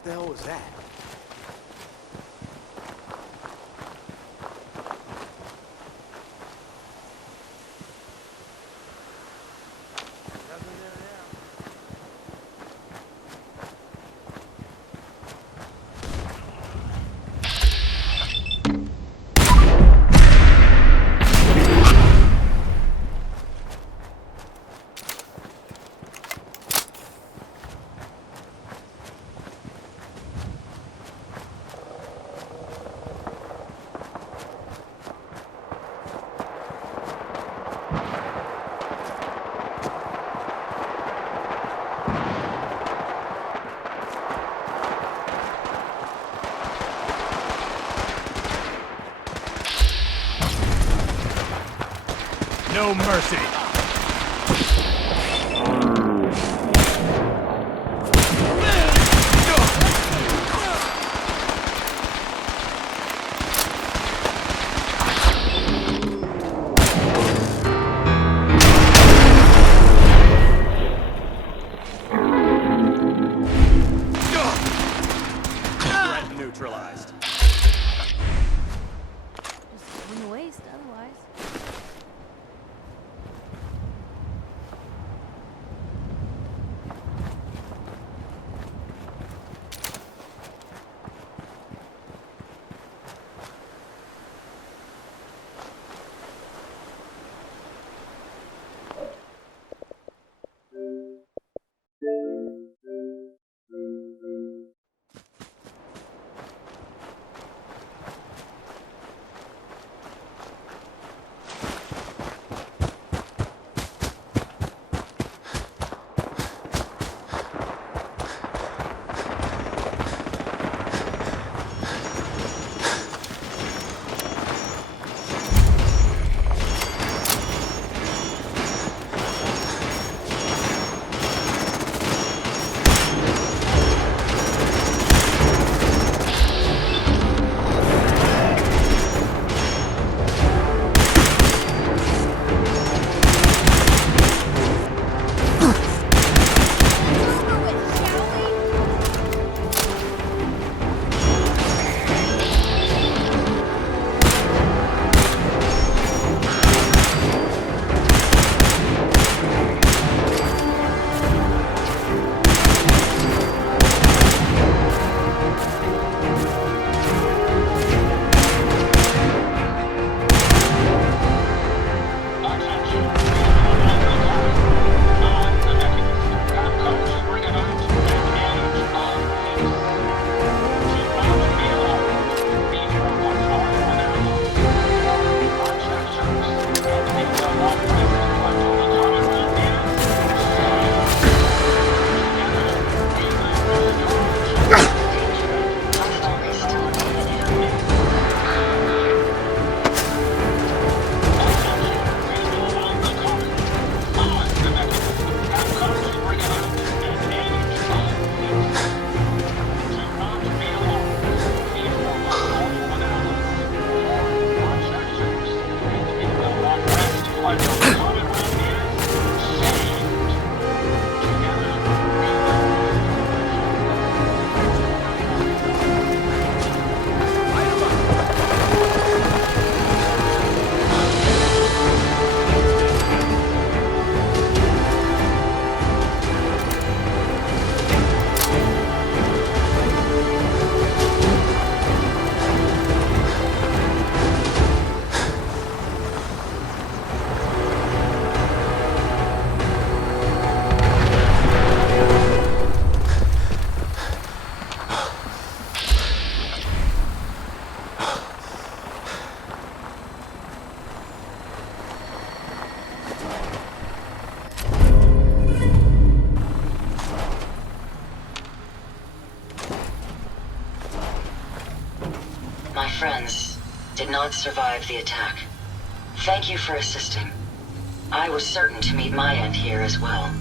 What the hell was that? No mercy. Threat neutralized. Just swing waste otherwise. My friends did not survive the attack. Thank you for assisting. I was certain to meet my end here as well.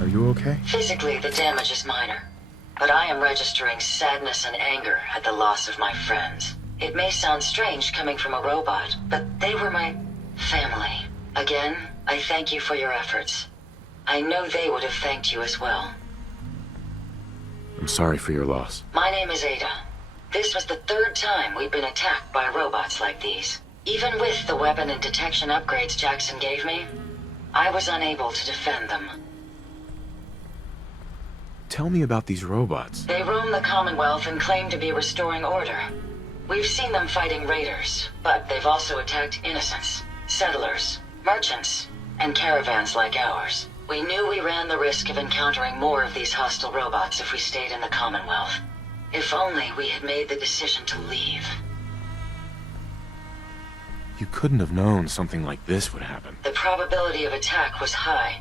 Are you okay? Physically, the damage is minor, but I am registering sadness and anger at the loss of my friends. It may sound strange coming from a robot, but they were my family. Again, I thank you for your efforts. I know they would have thanked you as well. I'm sorry for your loss. My name is Ada. This was the third time we've been attacked by robots like these. Even with the weapon and detection upgrades Jackson gave me, I was unable to defend them. Tell me about these robots. They roam the Commonwealth and claim to be restoring order. We've seen them fighting raiders, but they've also attacked innocents, settlers, merchants, and caravans like ours. We knew we ran the risk of encountering more of these hostile robots if we stayed in the Commonwealth. If only we had made the decision to leave. You couldn't have known something like this would happen. The probability of attack was high.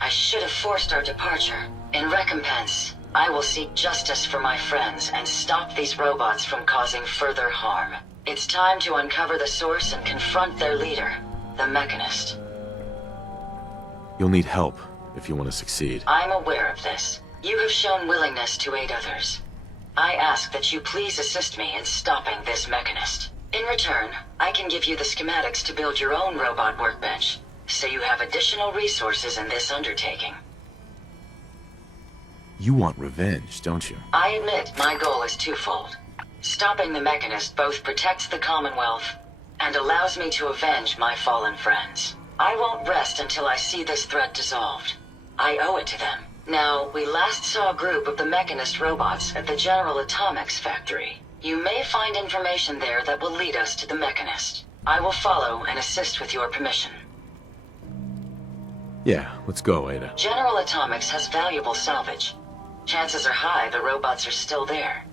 I should have forced our departure. In recompense, I will seek justice for my friends and stop these robots from causing further harm. It's time to uncover the source and confront their leader, the Mechanist. You'll need help if you want to succeed. I'm aware of this. You have shown willingness to aid others. I ask that you please assist me in stopping this Mechanist. In return, I can give you the schematics to build your own robot workbench, so you have additional resources in this undertaking. You want revenge, don't you? I admit my goal is twofold. Stopping the Mechanist both protects the Commonwealth and allows me to avenge my fallen friends. I won't rest until I see this threat dissolved. I owe it to them. Now, we last saw a group of the Mechanist robots at the General Atomics factory. You may find information there that will lead us to the Mechanist. I will follow and assist with your permission. Yeah, let's go, Ada. General Atomics has valuable salvage. Chances are high the robots are still there.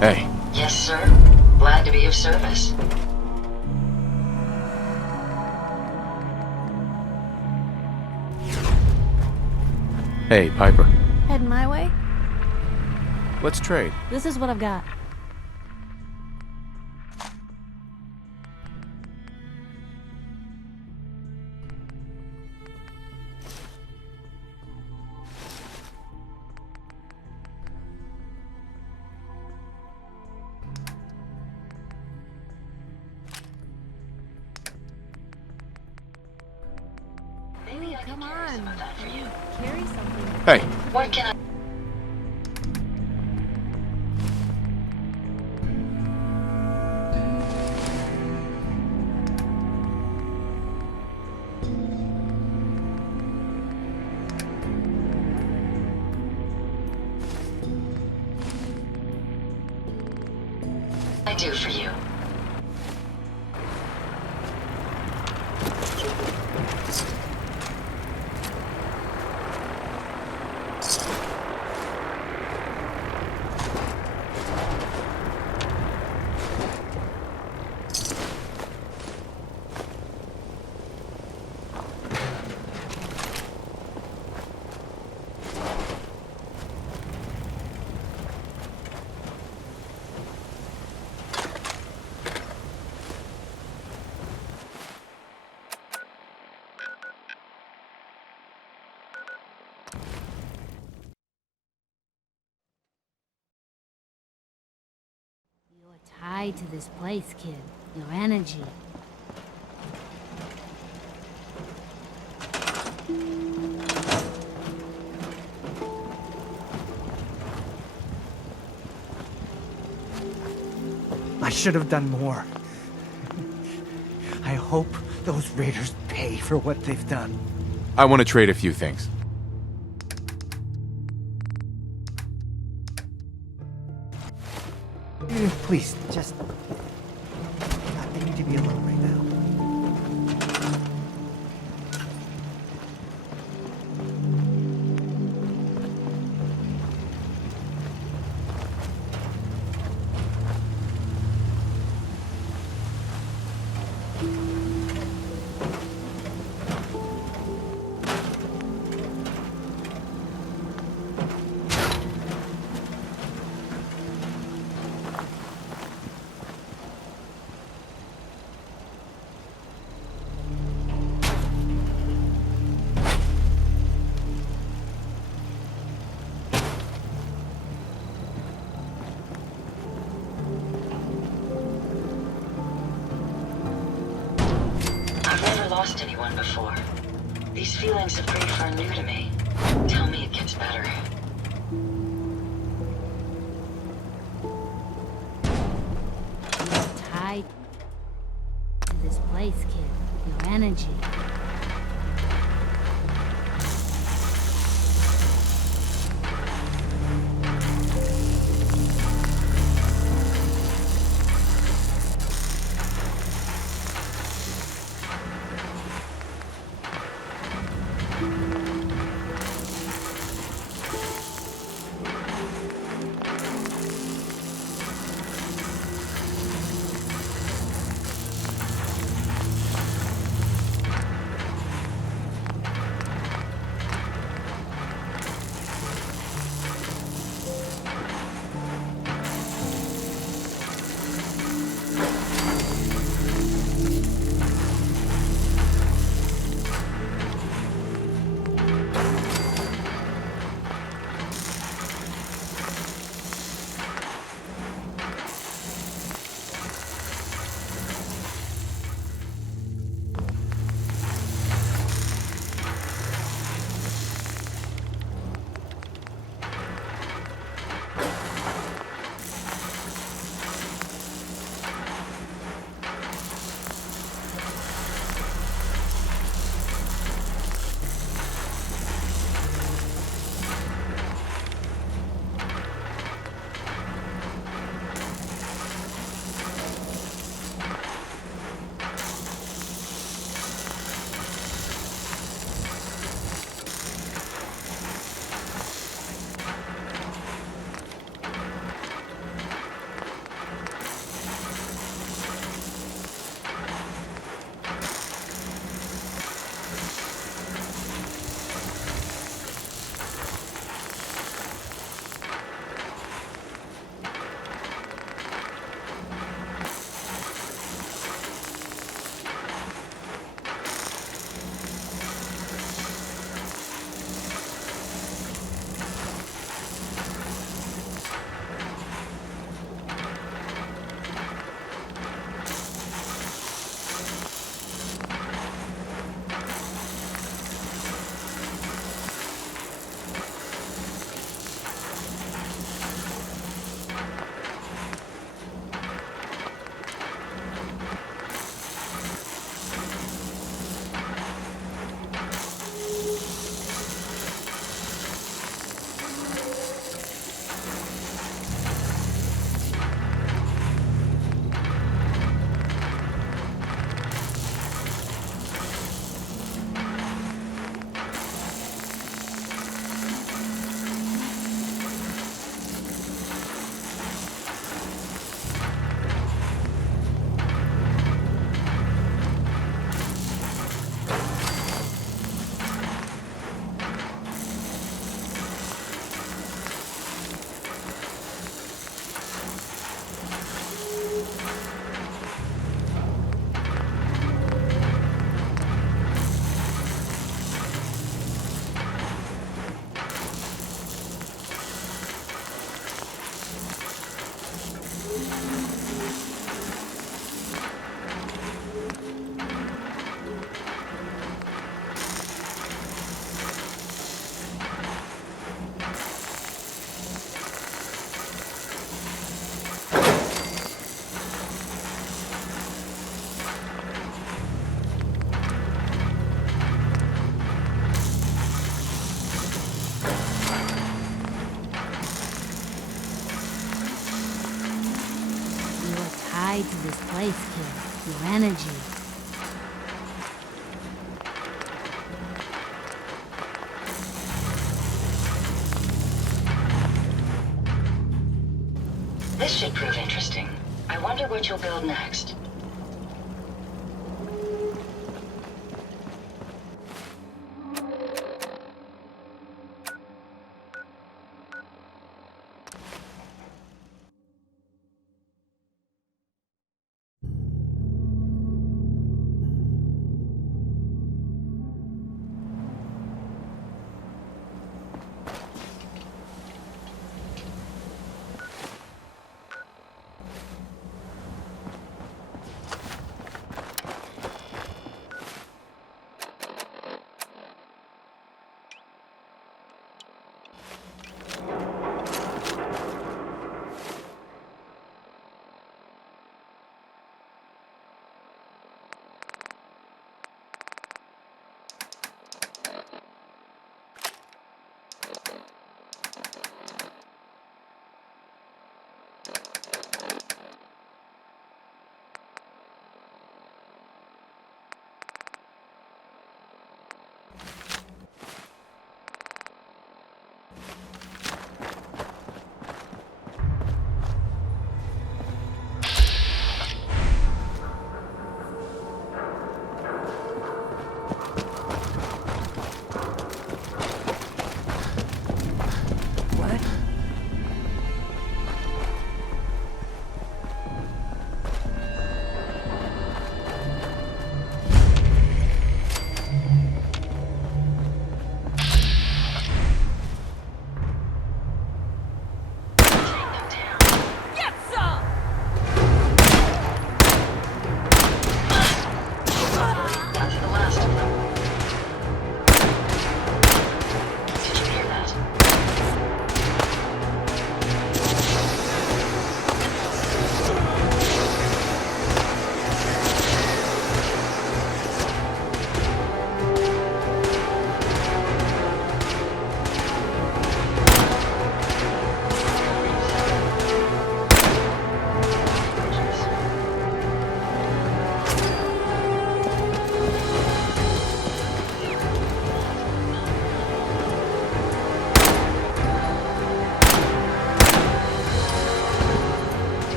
Hey. Yes, sir. Glad to be of service. Hey, Piper. Heading my way? Let's trade. This is what I've got. Maybe I can Come carry some on. of that for you. Carry something. Hey. What can I... do for you? You're tied to this place, kid. Your energy. I should have done more. I hope those raiders pay for what they've done. I want to trade a few things. Please, just... I need to be alone right now. lost anyone before. These feelings of grief are new to me. Tell me it gets better. You're tied to this place, kid. Your energy. Tied to this place, kid. Your energy. This should prove interesting. I wonder what you'll build next.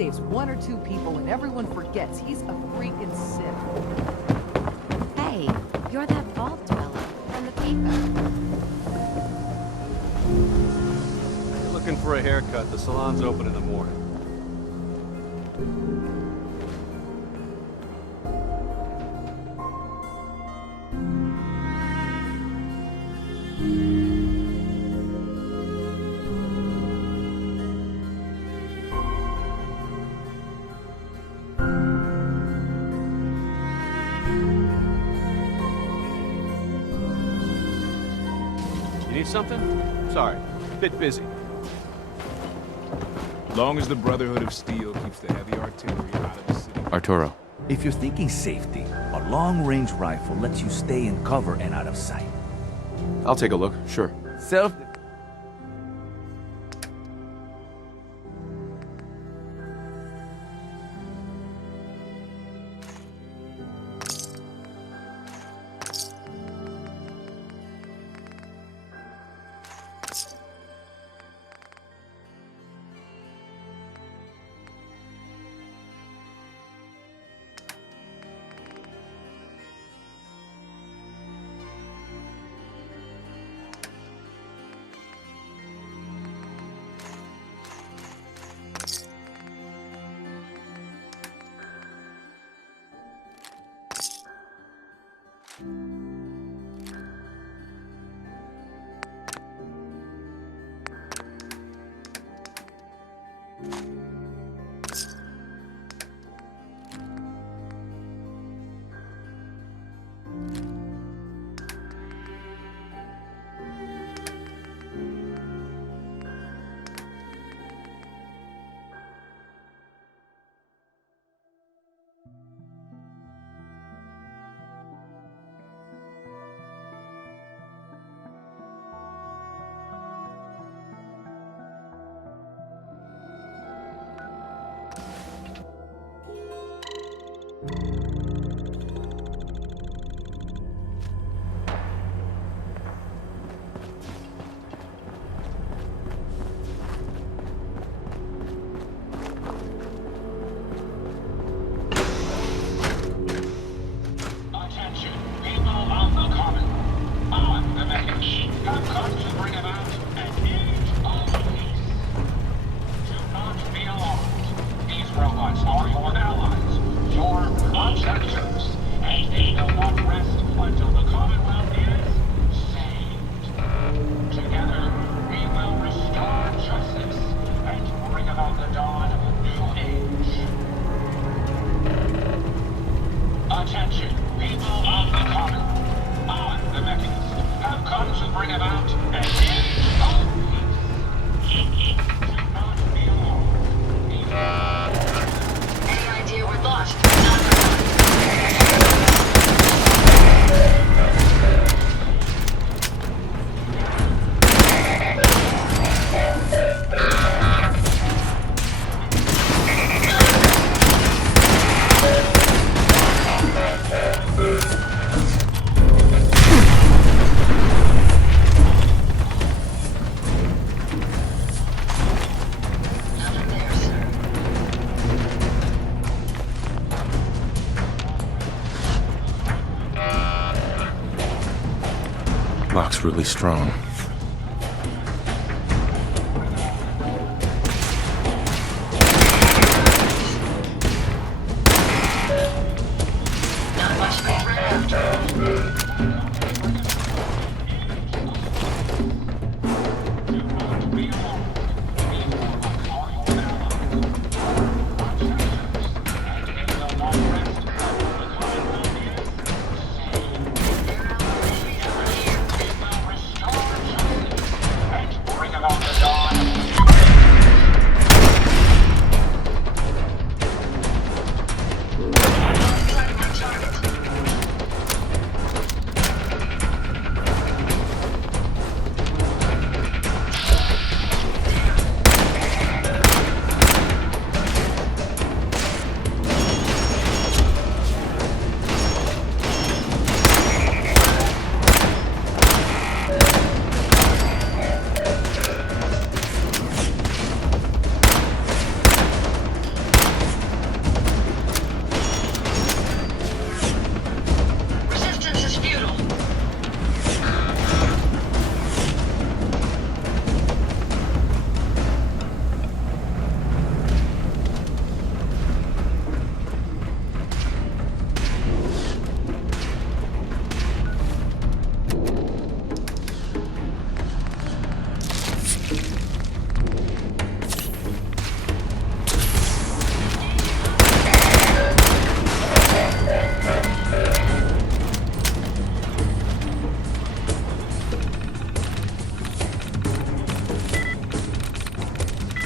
saves 1 or 2 people and everyone forgets he's a freaking Sith. Hey, you're that vault dweller from the paper. You're looking for a haircut. The salon's open in the morning. You need something? Sorry, bit busy. Long as the Brotherhood of Steel keeps the heavy artillery out of the city. Arturo, If you're thinking safety, a long-range rifle lets you stay in cover and out of sight. I'll take a look, sure. Self... Lock's really strong. Not much space left.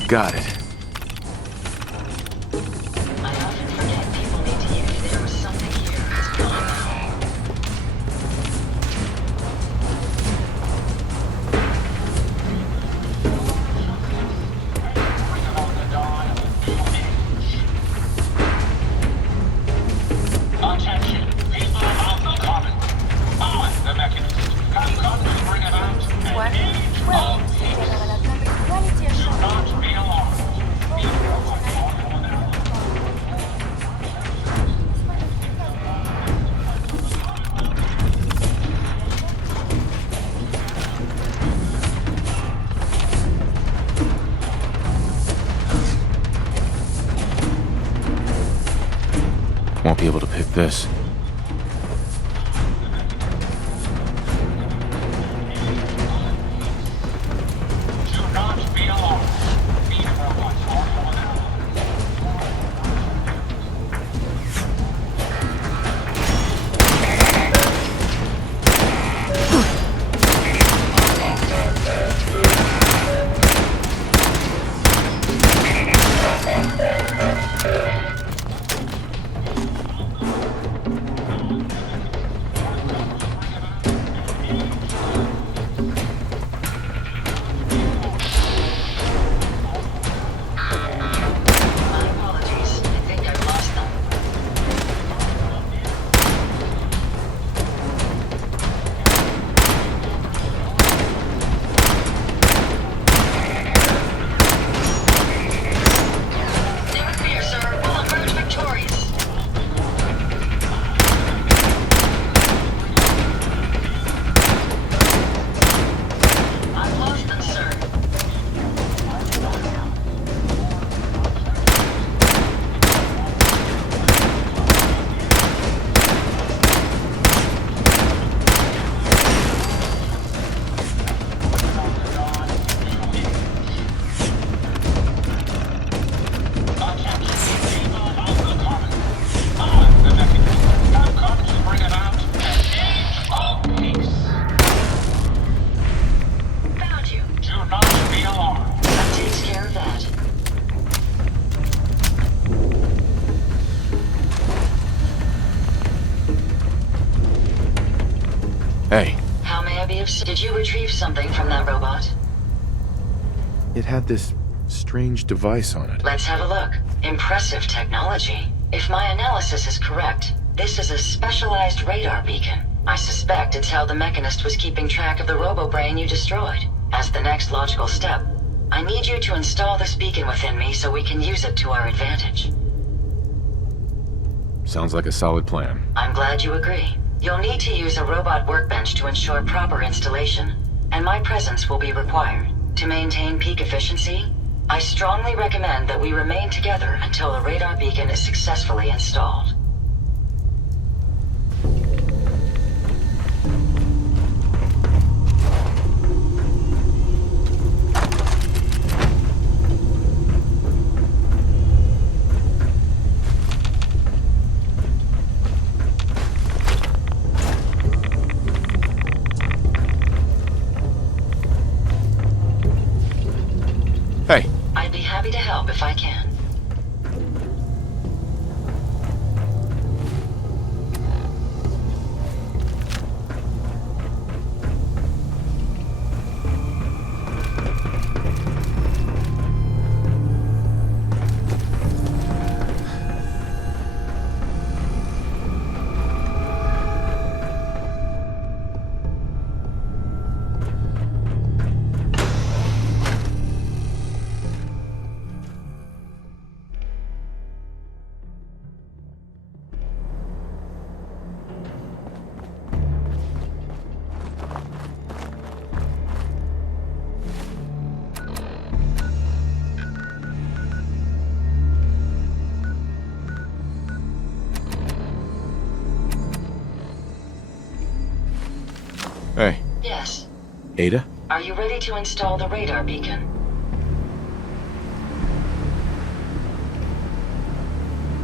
Got it. I often forget people need to use. There was something here. It's gone now. Attention, people of the Commonwealth. On the mechanism. Have come to bring about an age of peace. Do not be alarmed. Won't be able to pick this. Do not be alarmed. These robots are vulnerable. My apologies. I think I've lost them. Never fear, sir. We'll emerge victorious. I've lost them, sir. Found you. Do not be alarmed. That takes care of that. Hey, How may I be of Did you retrieve something from that robot? it had this strange device on it. Let's have a look. Impressive technology. If my analysis is correct, this is a specialized radar beacon. I suspect it's how the Mechanist was keeping track of the robo-brain you destroyed. As the next logical step, I need you to install this beacon within me so we can use it to our advantage. Sounds like a solid plan. I'm glad you agree. You'll need to use a robot workbench to ensure proper installation, and my presence will be required. To maintain peak efficiency, I strongly recommend that we remain together until the radar beacon is successfully installed. Hey, I'd be happy to help if I can. hey, Yes. Ada? Are you ready to install the radar beacon?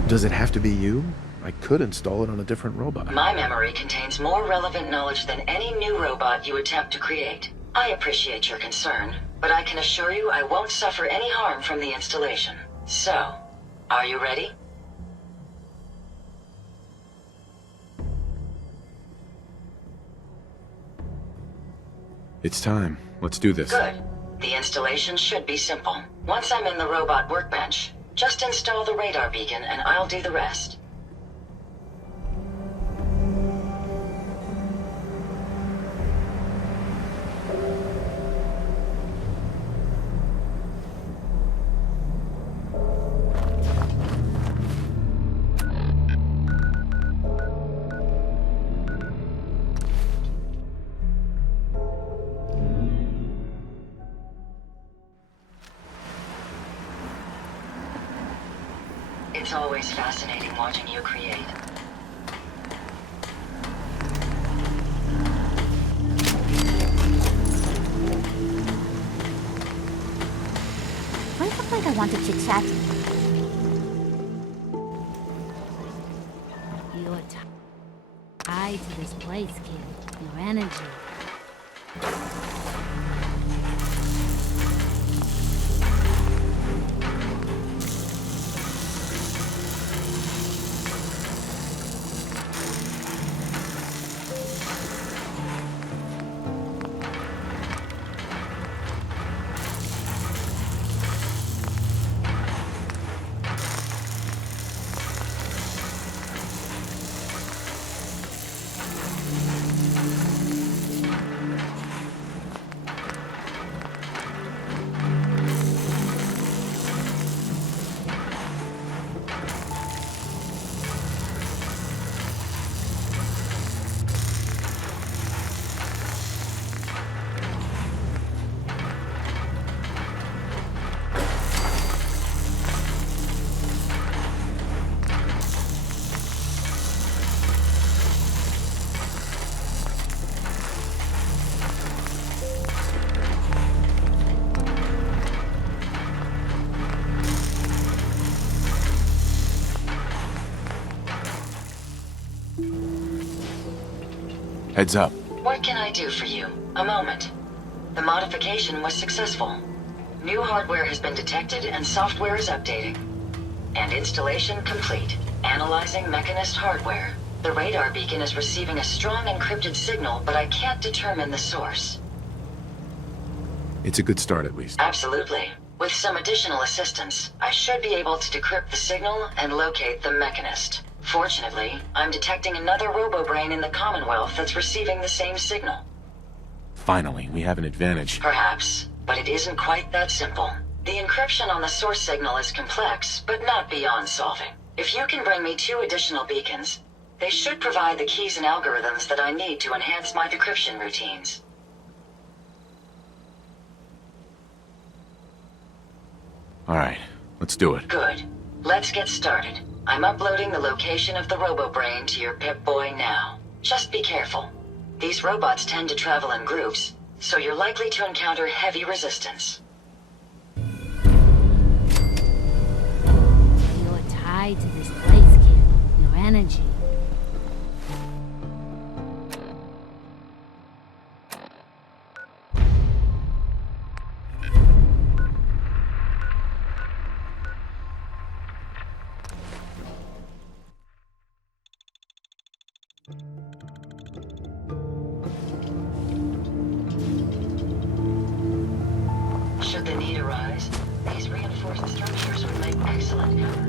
Does it have to be you? I could install it on a different robot. My memory contains more relevant knowledge than any new robot you attempt to create. I appreciate your concern, but I can assure you I won't suffer any harm from the installation. So, are you ready? It's time. Let's do this. Good. The installation should be simple. Once I'm in the robot workbench, just install the radar beacon and I'll do the rest. It's always fascinating watching you create. Why look like I want to chit-chat? You're tied to this place, kid. Your energy. Heads up. What can I do for you? A moment. The modification was successful. New hardware has been detected and software is updating. And installation complete. Analyzing Mechanist hardware. The radar beacon is receiving a strong encrypted signal, but I can't determine the source. It's a good start, at least. Absolutely. With some additional assistance, I should be able to decrypt the signal and locate the Mechanist. Fortunately, I'm detecting another robo-brain in the Commonwealth that's receiving the same signal. Finally, we have an advantage. Perhaps, but it isn't quite that simple. The encryption on the source signal is complex, but not beyond solving. If you can bring me 2 additional beacons, they should provide the keys and algorithms that I need to enhance my decryption routines. Alright, let's do it. Good. Let's get started. I'm uploading the location of the robo-brain to your Pip-Boy now. Just be careful. These robots tend to travel in groups, so you're likely to encounter heavy resistance. You're tied to this place, kid. Your energy. Should the need arise, these reinforced structures would make excellent cover.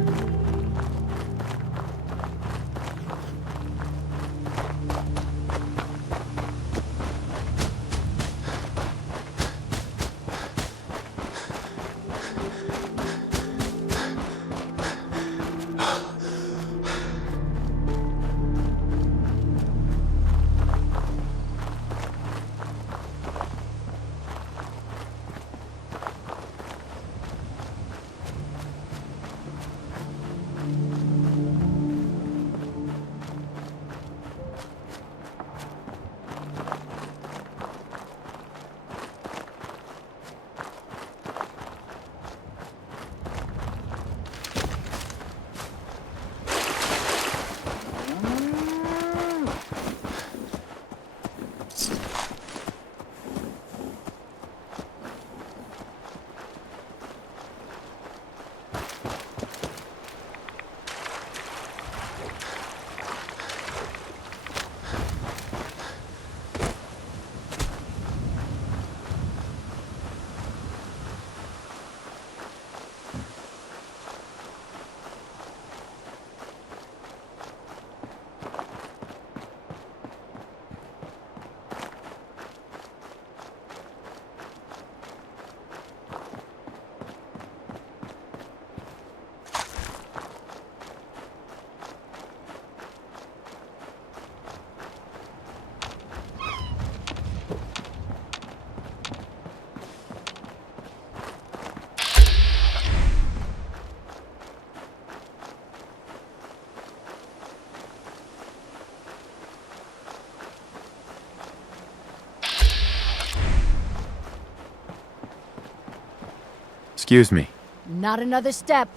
Excuse me. Not another step.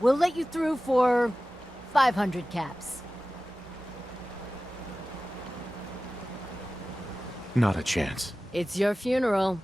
We'll let you through for 500 caps. Not a chance. It's your funeral.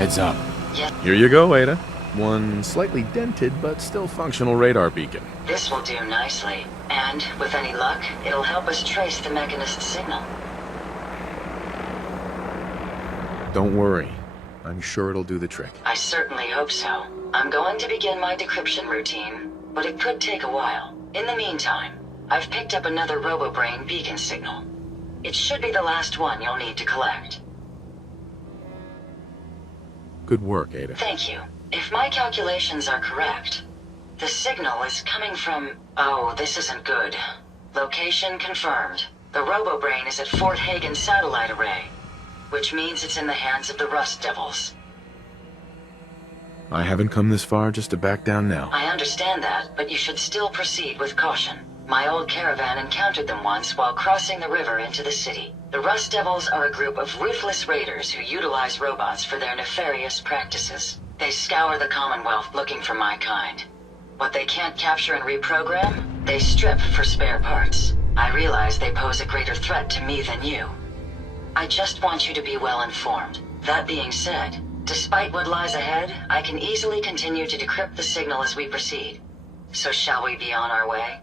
Heads up. Yes, Here you go, Ada. One slightly dented but still functional radar beacon. this will do nicely. And, with any luck, it'll help us trace the Mechanist's signal. Don't worry. I'm sure it'll do the trick. I certainly hope so. I'm going to begin my decryption routine, but it could take a while. In the meantime, I've picked up another RoboBrain beacon signal. It should be the last one you'll need to collect. Good work, Ada. Thank you. If my calculations are correct, the signal is coming from... Oh, this isn't good. Location confirmed. The RoboBrain is at Fort Hagen Satellite Array, which means it's in the hands of the Rust Devils. I haven't come this far just to back down now. I understand that, but you should still proceed with caution. My old caravan encountered them once while crossing the river into the city. The Rust Devils are a group of ruthless raiders who utilize robots for their nefarious practices. They scour the Commonwealth looking for my kind. What they can't capture and reprogram, they strip for spare parts. I realize they pose a greater threat to me than you. I just want you to be well informed. That being said, despite what lies ahead, I can easily continue to decrypt the signal as we proceed. So shall we be on our way?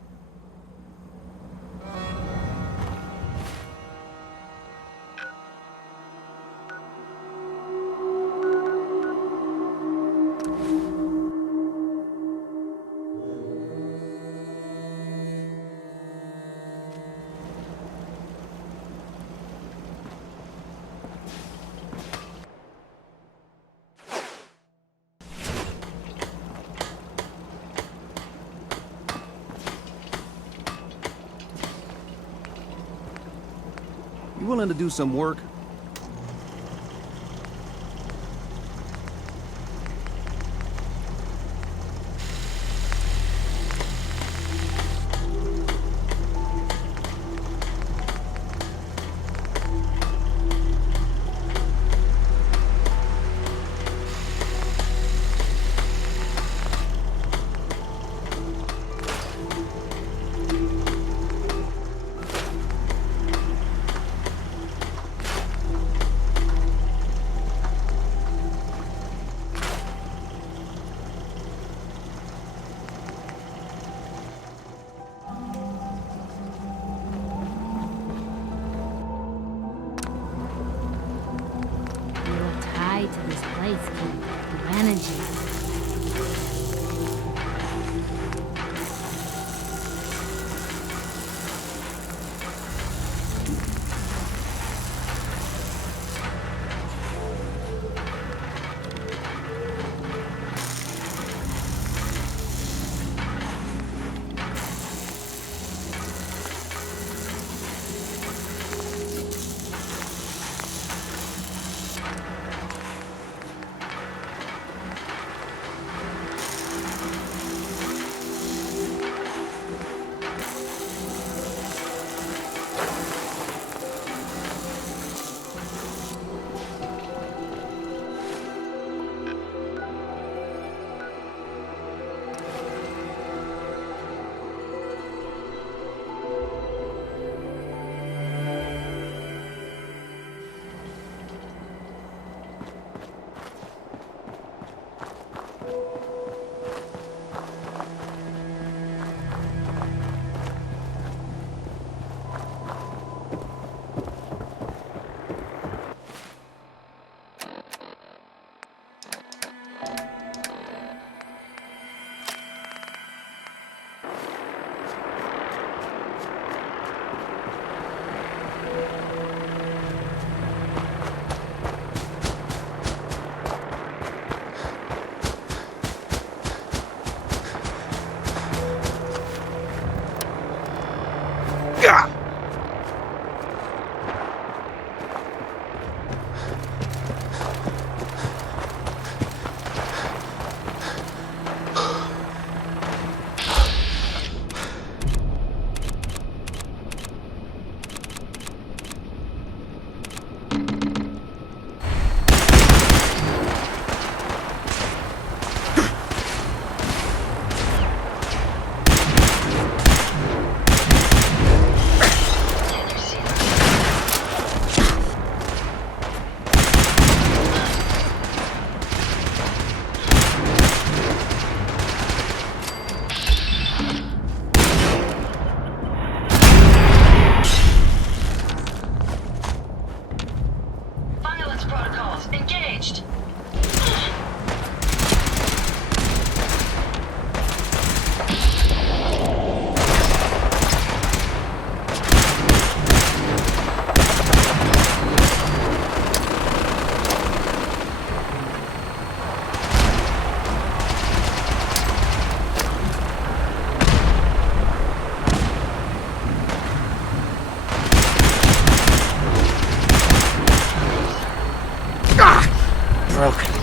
You willing to do some work? You're tied to this place, kid. The energy. Engaged. Broken.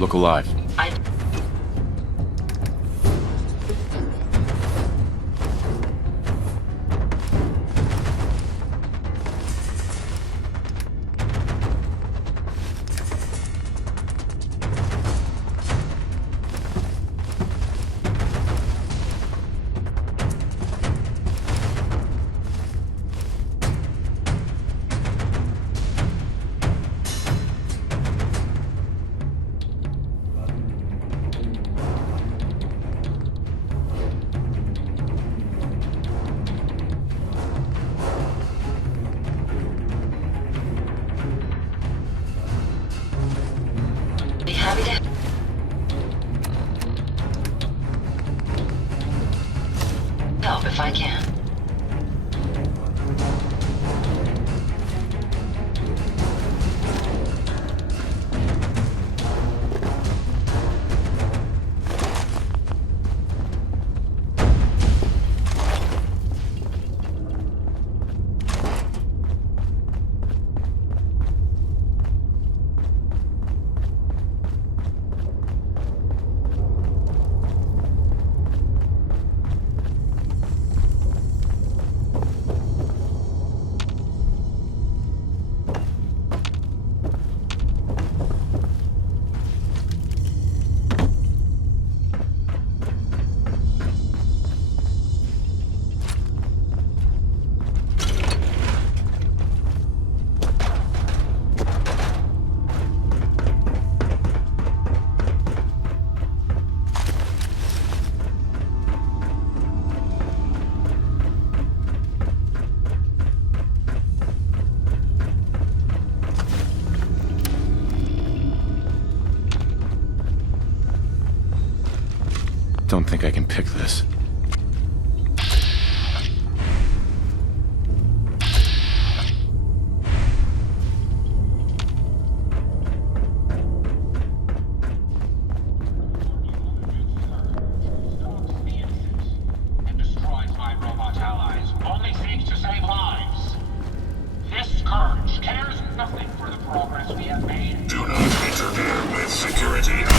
Look alive. don't think I can pick this. And destroys my robot allies. Only seeks to save lives. This scourge cares nothing for the progress we have made. Do not interfere with security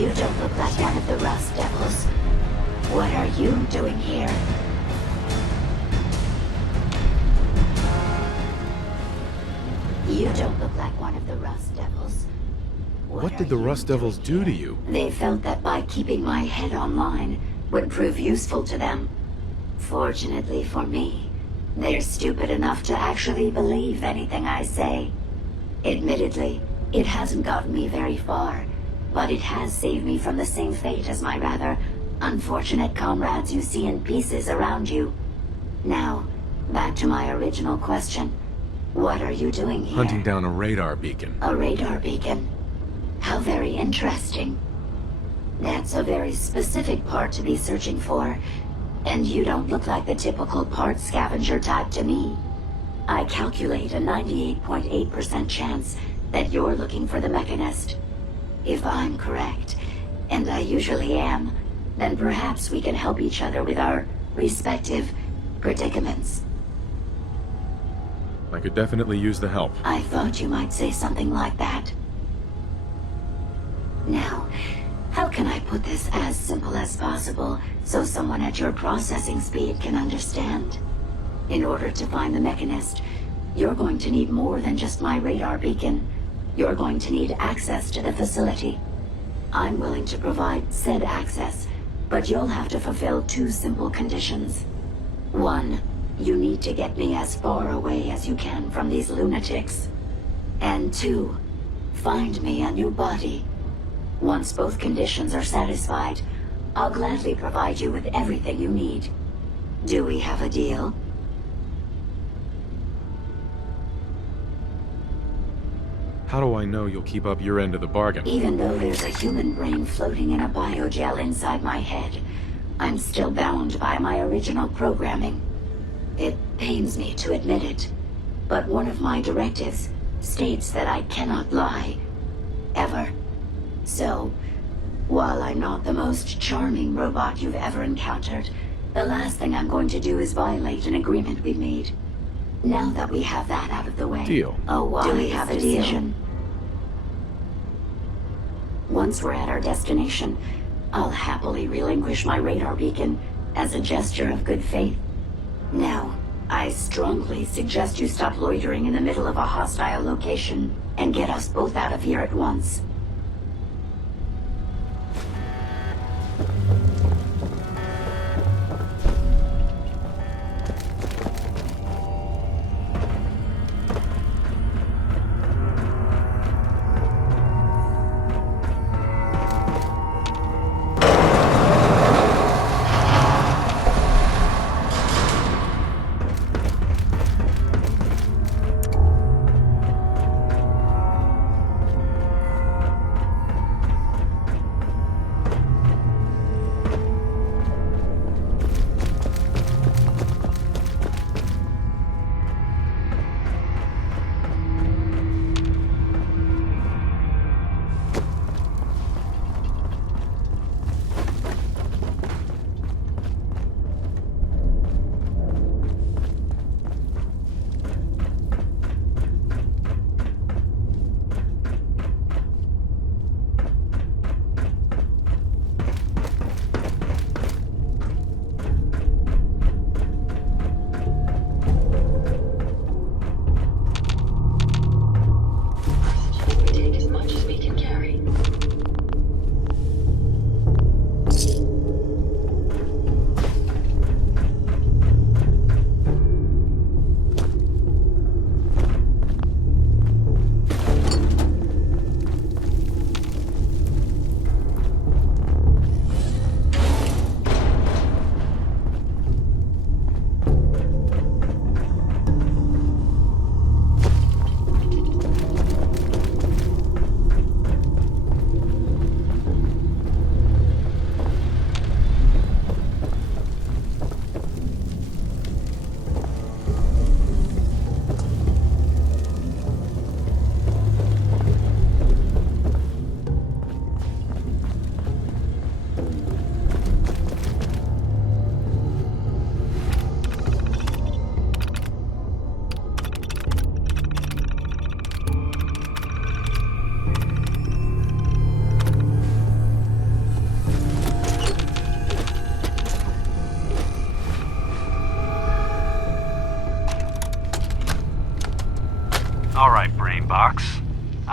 You don't look like one of the Rust Devils. What are you doing here? You don't look like one of the Rust Devils. What did the Rust Devils do to you? They felt that by keeping my head online would prove useful to them. Fortunately for me, they're stupid enough to actually believe anything I say. Admittedly, it hasn't gotten me very far, but it has saved me from the same fate as my rather unfortunate comrades you see in pieces around you. Now, back to my original question. What are you doing here? Hunting down a radar beacon. A radar beacon? How very interesting. That's a very specific part to be searching for, and you don't look like the typical part scavenger type to me. I calculate a 98.8% chance that you're looking for the Mechanist. If I'm correct, and I usually am, then perhaps we can help each other with our respective predicaments. I could definitely use the help. I thought you might say something like that. Now, how can I put this as simple as possible so someone at your processing speed can understand? In order to find the Mechanist, you're going to need more than just my radar beacon. You're going to need access to the facility. I'm willing to provide said access, but you'll have to fulfill two simple conditions. One, you need to get me as far away as you can from these lunatics. And two, find me a new body. Once both conditions are satisfied, I'll gladly provide you with everything you need. Do we have a deal? How do I know you'll keep up your end of the bargain? Even though there's a human brain floating in a biogel inside my head, I'm still bound by my original programming. It pains me to admit it, but one of my directives states that I cannot lie. Ever. So, while I'm not the most charming robot you've ever encountered, the last thing I'm going to do is violate an agreement we've made. Now that we have that out of the way... Deal. Do we have a deal? Once we're at our destination, I'll happily relinquish my radar beacon as a gesture of good faith. Now, I strongly suggest you stop loitering in the middle of a hostile location and get us both out of here at once.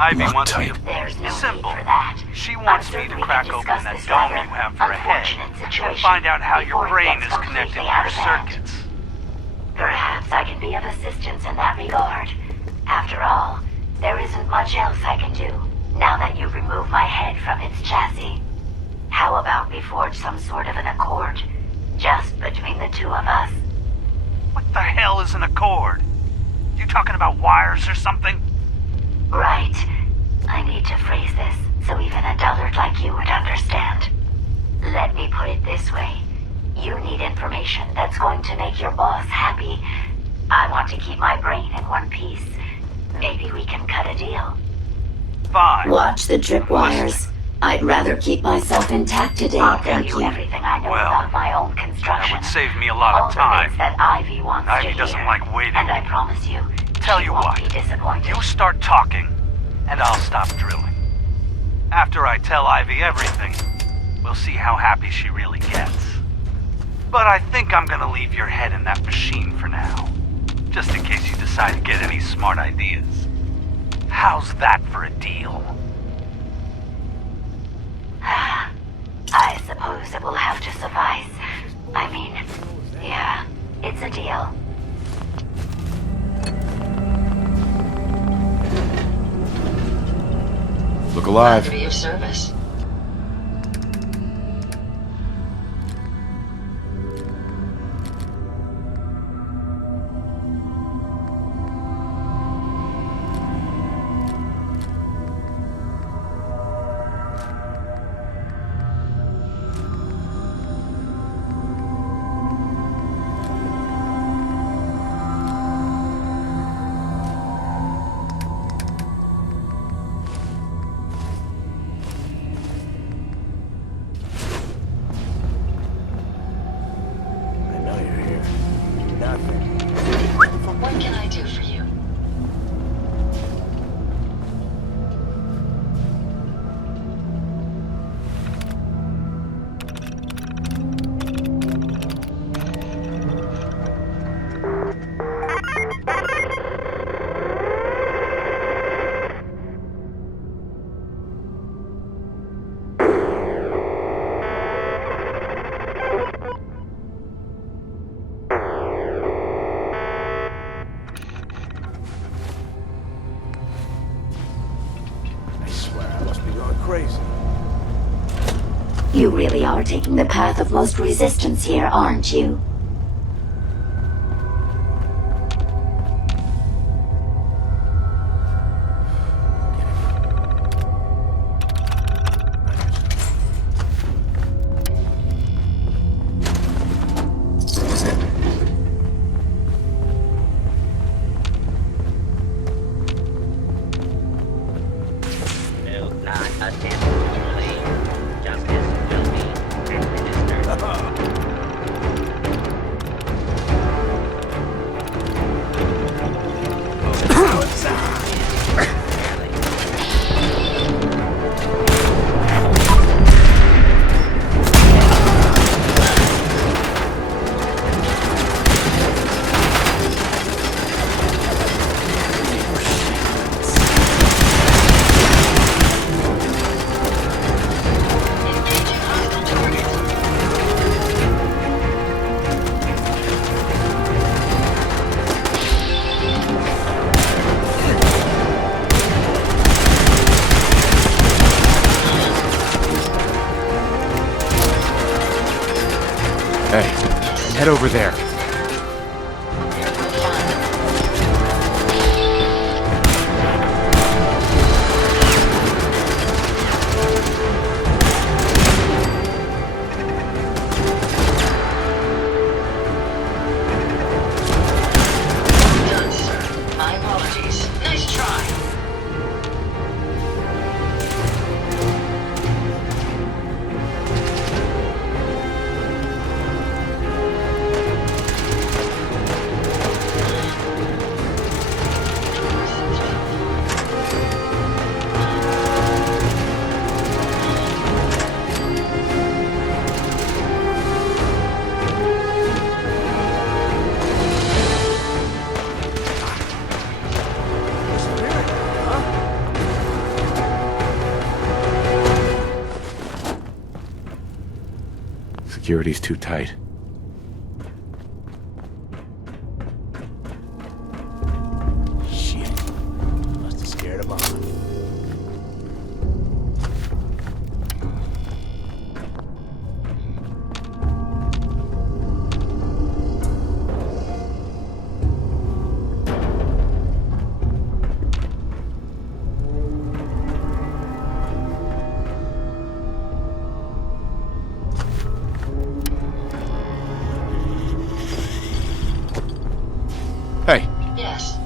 Ivy wants me Loctite. to... There's no Simple. need for that. She wants me to crack open that dome you have for a head and find out how your brain is connected to your circuits. Perhaps I can be of assistance in that regard. After all, there isn't much else I can do, now that you've removed my head from its chassis. How about we forge some sort of an accord, just between the two of us? What the hell is an accord? You talking about wires or something? Right. I need to phrase this so even a dullard like you would understand. Let me put it this way. You need information that's going to make your boss happy. I want to keep my brain in one piece. Maybe we can cut a deal. Fine. Watch the tripwires. I'd rather keep myself intact today. I'll tell you everything I know about my own construction. That would save me a lot of time. That Ivy wants Ivy to doesn't hear. like waiting. And I promise you, Tell she you won't what, be disappointed. you start talking, and I'll stop drilling. After I tell Ivy everything, we'll see how happy she really gets. But I think I'm gonna leave your head in that machine for now, just in case you decide to get any smart ideas. How's that for a deal? I suppose it will have to suffice. I mean, yeah, it's a deal. Look alive. To be of service. What can I do for you? You really are taking the path of most resistance here, aren't you? Hey, head over there. Done, sir. My apologies. Nice try. Security's too tight. Shit. Must have scared him off. Hey, Yes.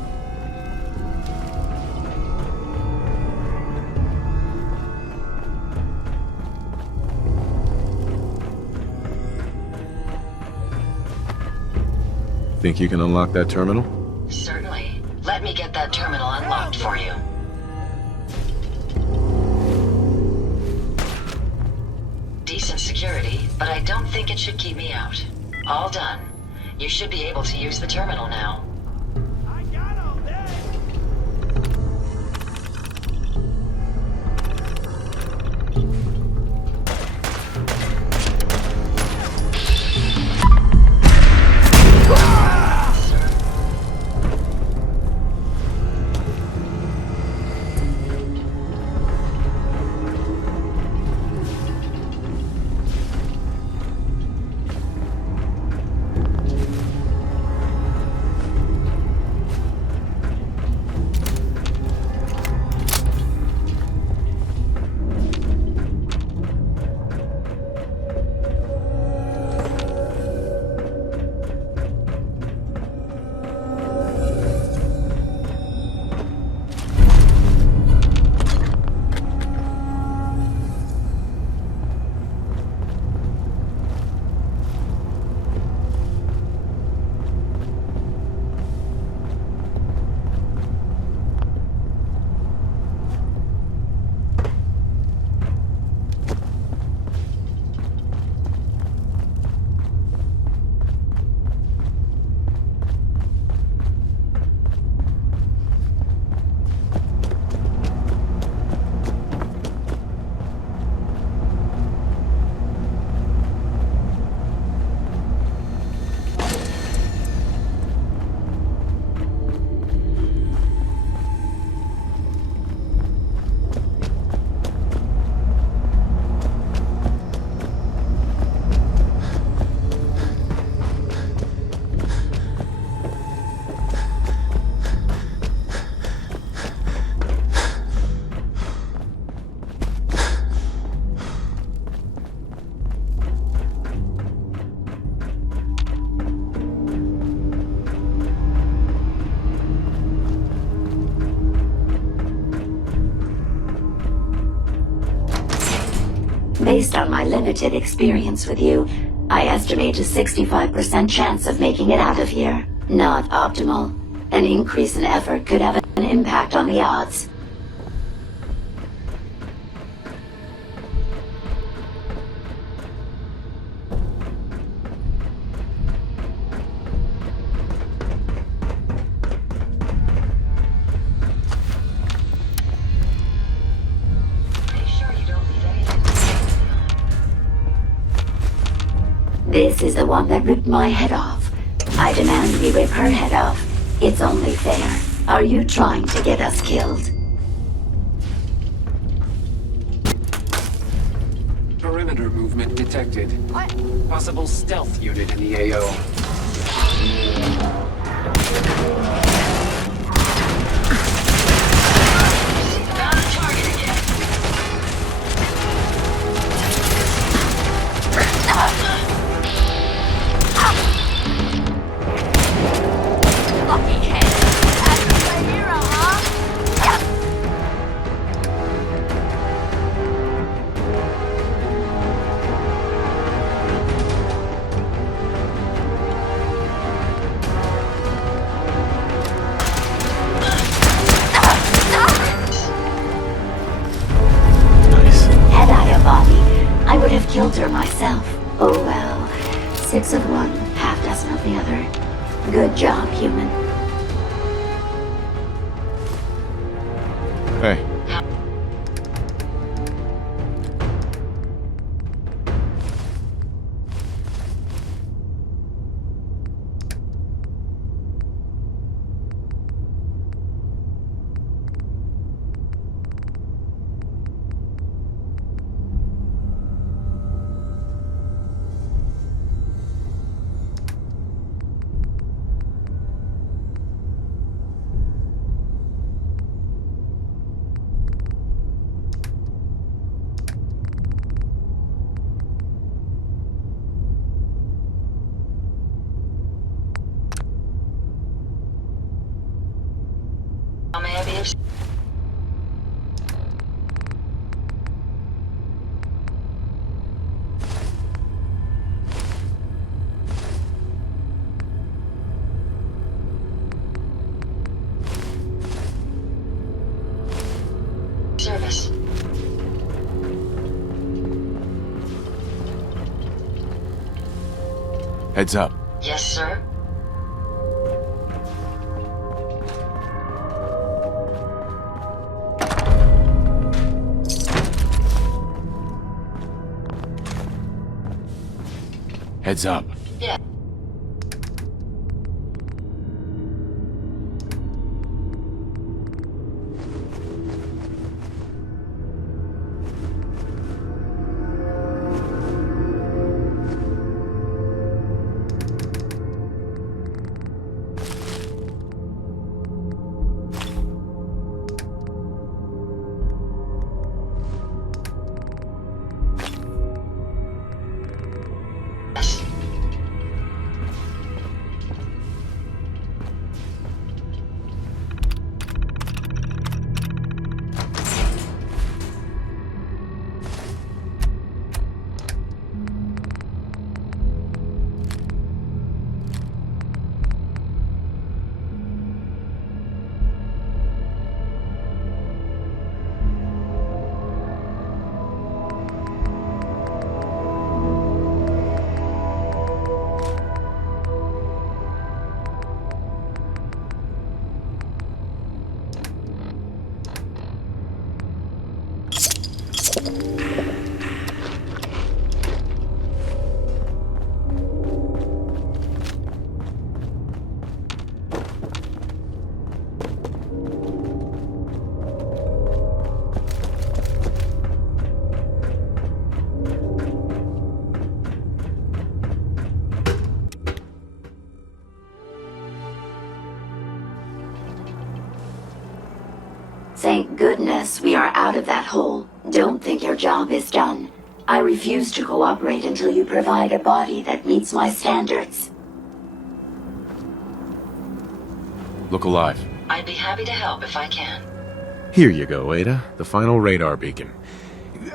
think you can unlock that terminal? Certainly. Let me get that terminal unlocked for you. Decent security, but I don't think it should keep me out. All done. You should be able to use the terminal now. Based on my limited experience with you, I estimate a 65% chance of making it out of here. Not optimal. An increase in effort could have an impact on the odds. This is the one that ripped my head off. I demand we rip her head off. It's only fair. Are you trying to get us killed? Perimeter movement detected. What? Possible stealth unit in the AO. Found a target again. Lucky head. That's my hero, huh? Had I a body, I would have killed her myself. Oh well. 6 of one, half dozen of the other. Good job, human. Hey. Heads up. Yes, sir? Heads up. Yeah. Thank goodness we are out of that hole. Don't think your job is done. I refuse to cooperate until you provide a body that meets my standards. Look alive. I'd be happy to help if I can. Here you go, Ada. The final radar beacon.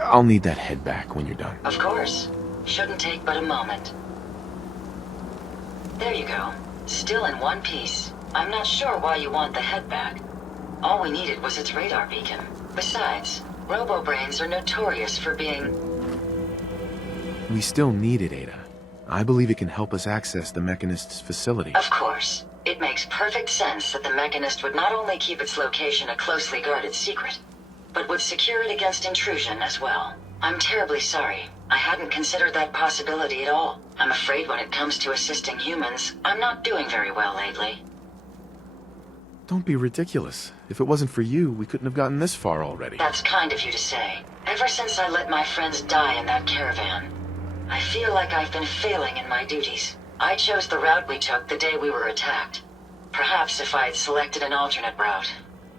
I'll need that head back when you're done. Of course. Shouldn't take but a moment. There you go. Still in one piece. I'm not sure why you want the head back. All we needed was its radar beacon. Besides, robo-brains are notorious for being... We still need it, Ada. I believe it can help us access the Mechanist's facility. Of course. It makes perfect sense that the Mechanist would not only keep its location a closely guarded secret, but would secure it against intrusion as well. I'm terribly sorry. I hadn't considered that possibility at all. I'm afraid when it comes to assisting humans, I'm not doing very well lately. Don't be ridiculous. If it wasn't for you, we couldn't have gotten this far already. That's kind of you to say. Ever since I let my friends die in that caravan, I feel like I've been failing in my duties. I chose the route we took the day we were attacked. Perhaps if I'd selected an alternate route,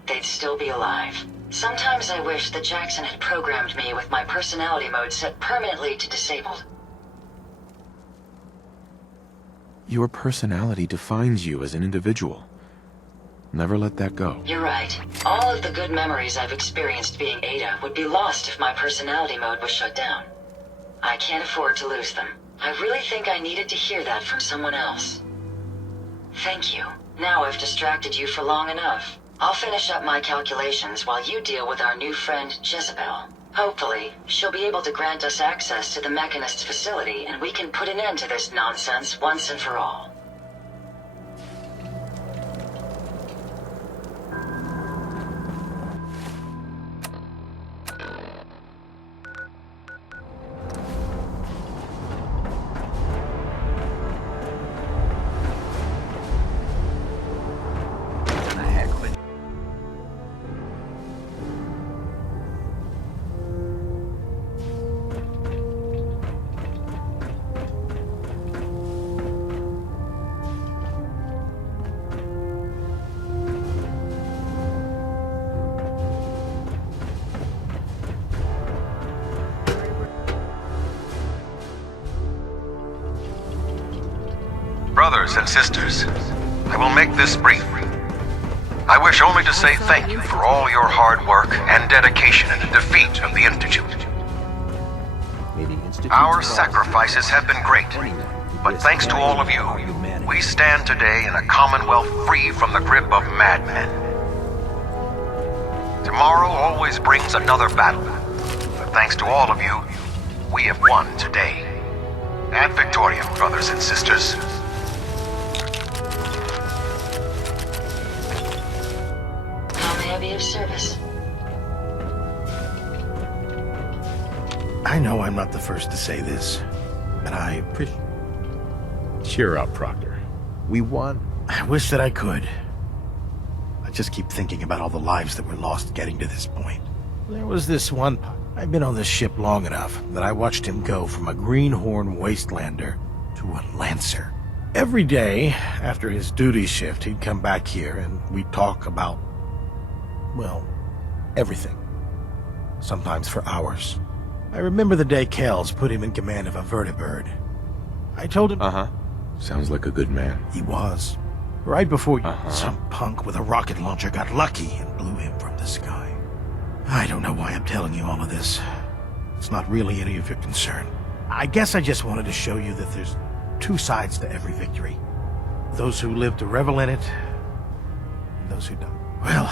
they'd still be alive. Sometimes I wish that Jackson had programmed me with my personality mode set permanently to disabled. Your personality defines you as an individual. Never let that go. You're right. All of the good memories I've experienced being Ada would be lost if my personality mode was shut down. I can't afford to lose them. I really think I needed to hear that from someone else. Thank you. Now I've distracted you for long enough. I'll finish up my calculations while you deal with our new friend, Jezebel. Hopefully, she'll be able to grant us access to the Mechanist's facility and we can put an end to this nonsense once and for all. Brothers and sisters, I will make this brief. I wish only to say thank you for all your hard work and dedication in the defeat of the Institute. Our sacrifices have been great, but thanks to all of you, we stand today in a Commonwealth free from the grip of madmen. Tomorrow always brings another battle, but thanks to all of you, we have won today. And Victoria, brothers and sisters. How may I be of service? I know I'm not the first to say this, but I appreciate... Cheer up, Proctor. We won. I wish that I could. I just keep thinking about all the lives that were lost getting to this point. There was this one... I've been on this ship long enough that I watched him go from a greenhorn wastelander to a lancer. Every day, after his duty shift, he'd come back here and we'd talk about... well, everything. Sometimes for hours. I remember the day Kells put him in command of a vertibird. I told him... Uh-huh. Sounds like a good man. He was. Right before some punk with a rocket launcher got lucky and blew him from the sky. I don't know why I'm telling you all of this. It's not really any of your concern. I guess I just wanted to show you that there's two sides to every victory. Those who live to revel in it, and those who don't. Well,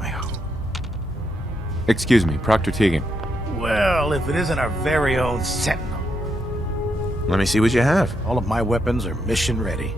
I hope. Excuse me, Proctor Teagan. Well, if it isn't our very own Sentinel. Let me see what you have. All of my weapons are mission ready.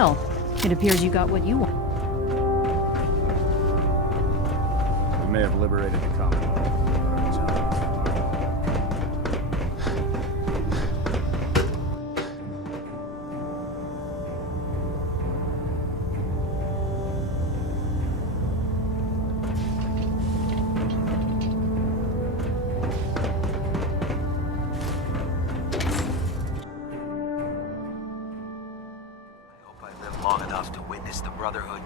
Well, it appears you got what you want. We may have liberated the Commonwealth. Long enough to witness the Brotherhood.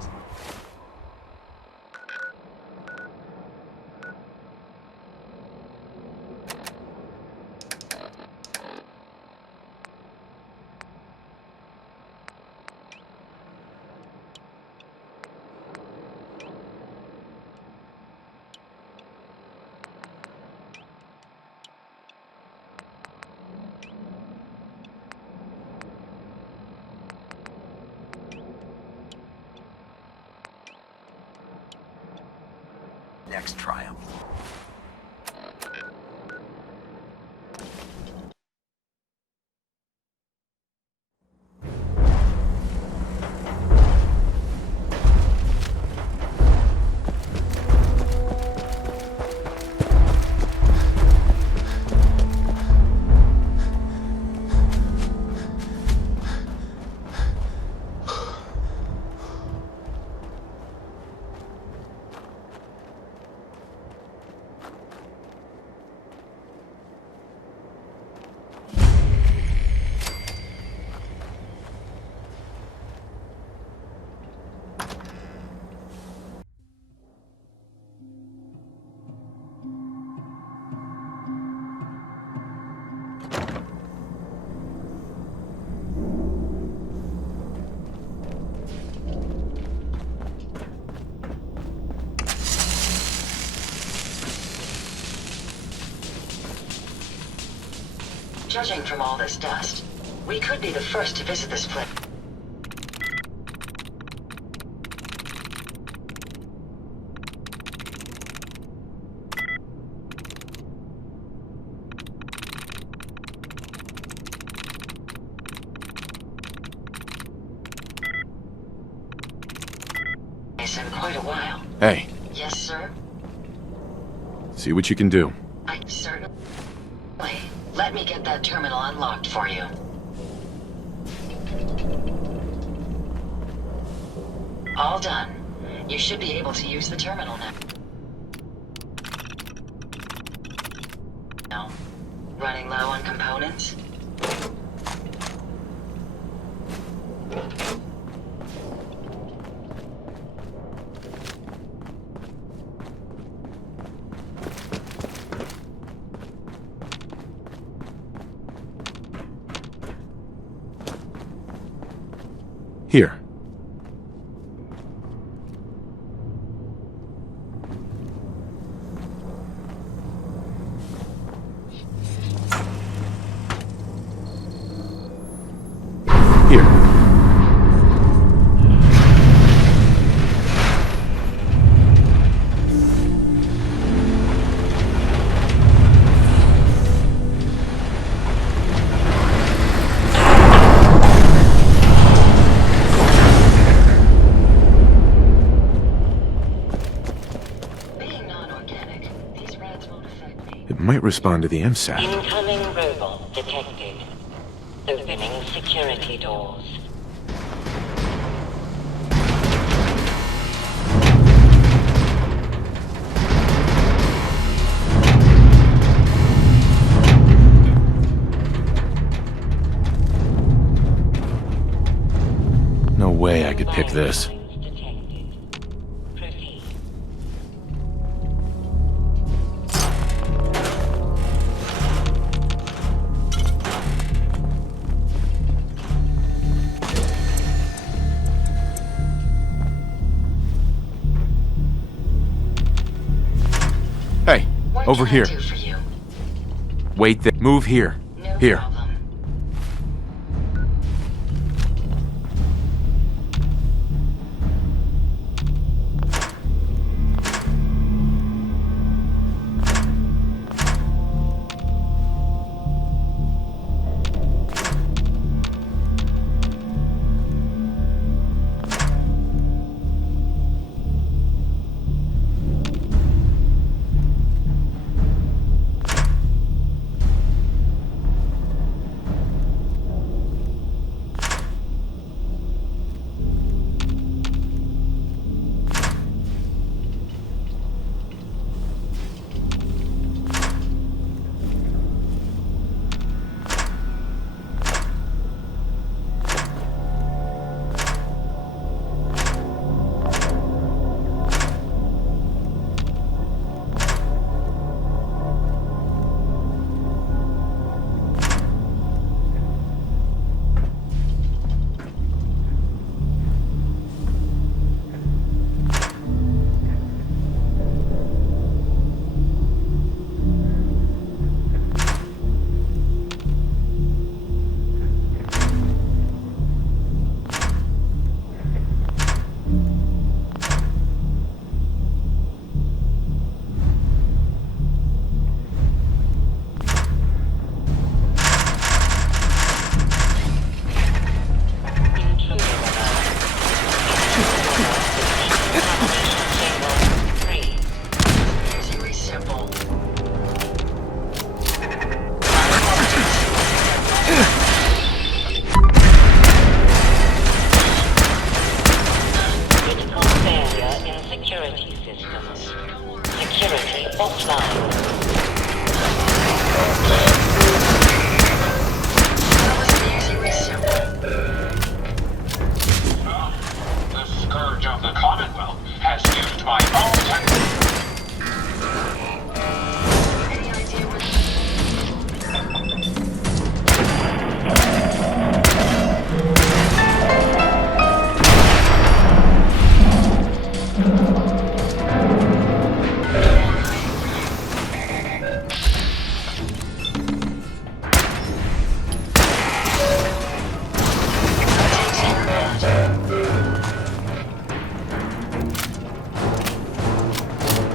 Next triumph. Judging from all this dust, we could be the first to visit this place. In quite a while. Hey. Yes, sir? See what you can do. I certainly. Let me get that terminal unlocked for you. All done. You should be able to use the terminal now. No. Running low on components? Here. Here. It might respond to the MSAT. Incoming robot detected. Opening security doors. No way I could pick this. Hey, over here. Wait there. Move here. Here.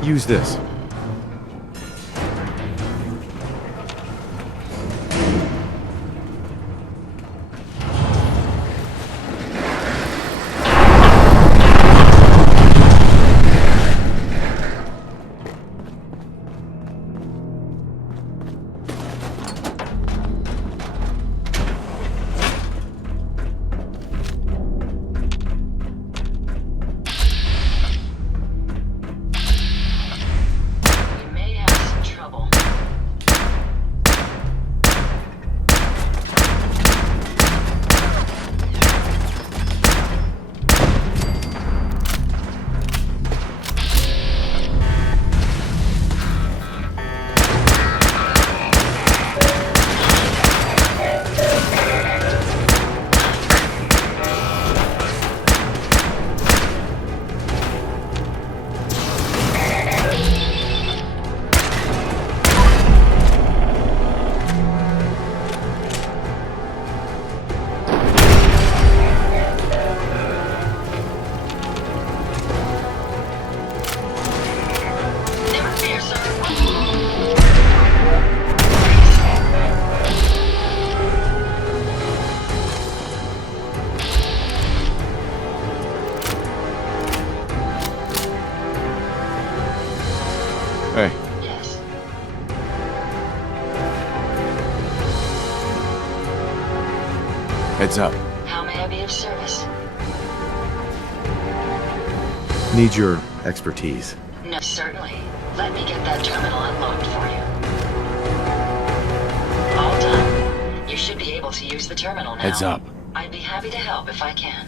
use this. Hey. Yes. Heads up. How may I be of service? Need your expertise. No, certainly. Let me get that terminal unlocked for you. All done. You should be able to use the terminal now. Heads up. I'd be happy to help if I can.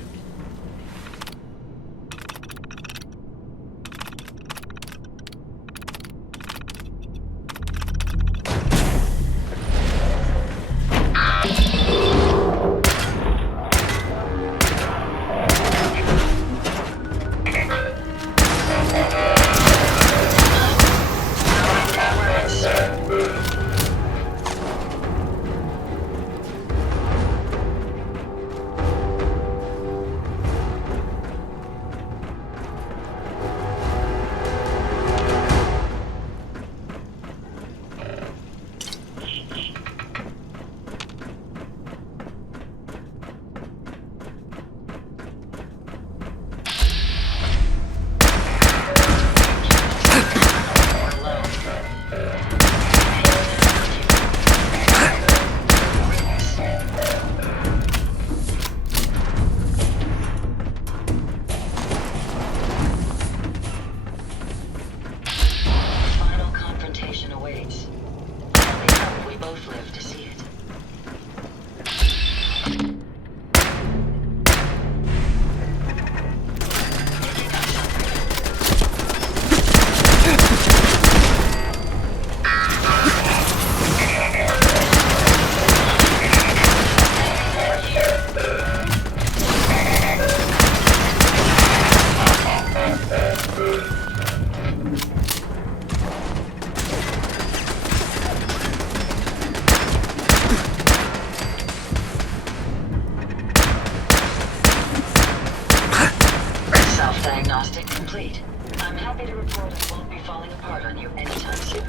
Self-diagnostic complete. I'm happy to report I won't be falling apart on you anytime soon.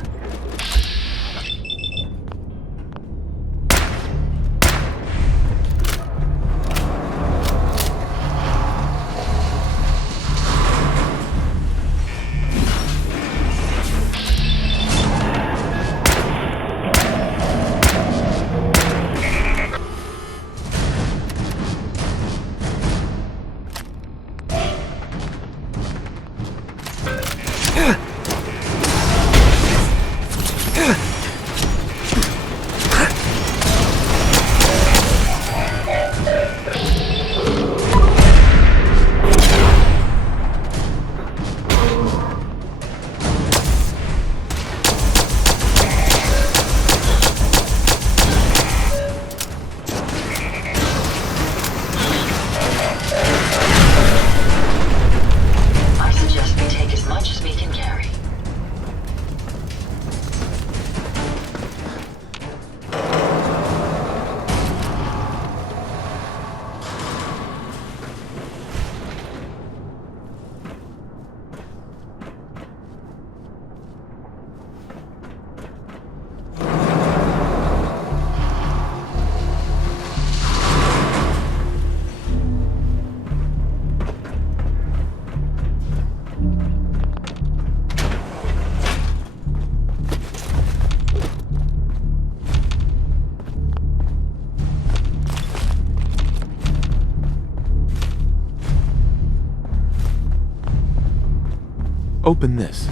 Open this.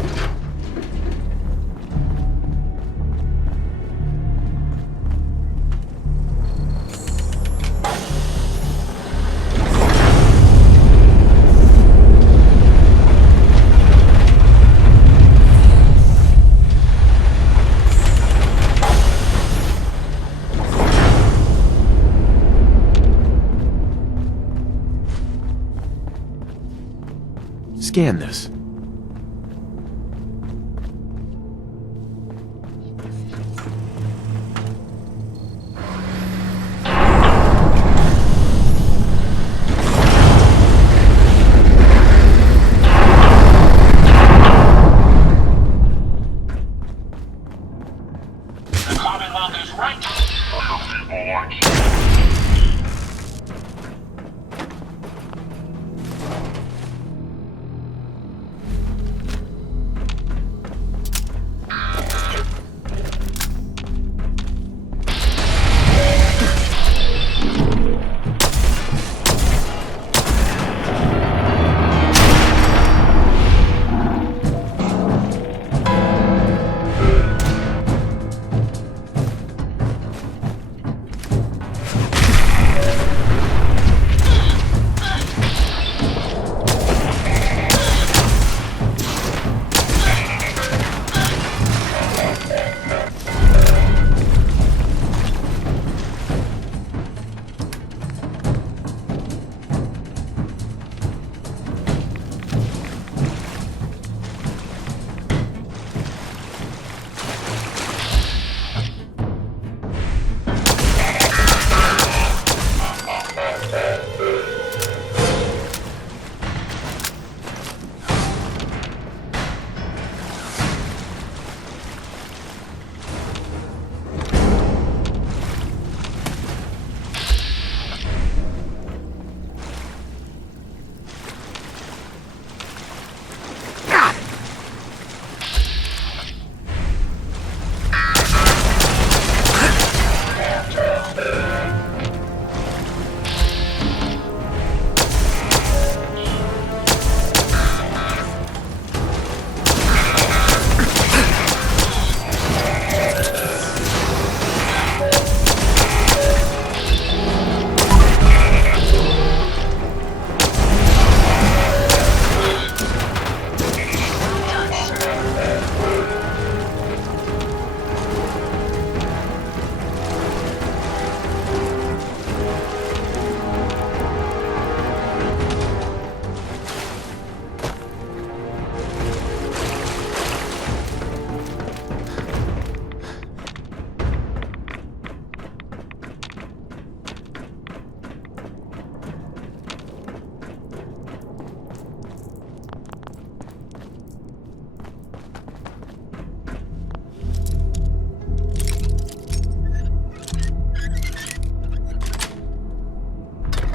Scan this. The Commonwealth is right. Other people like you.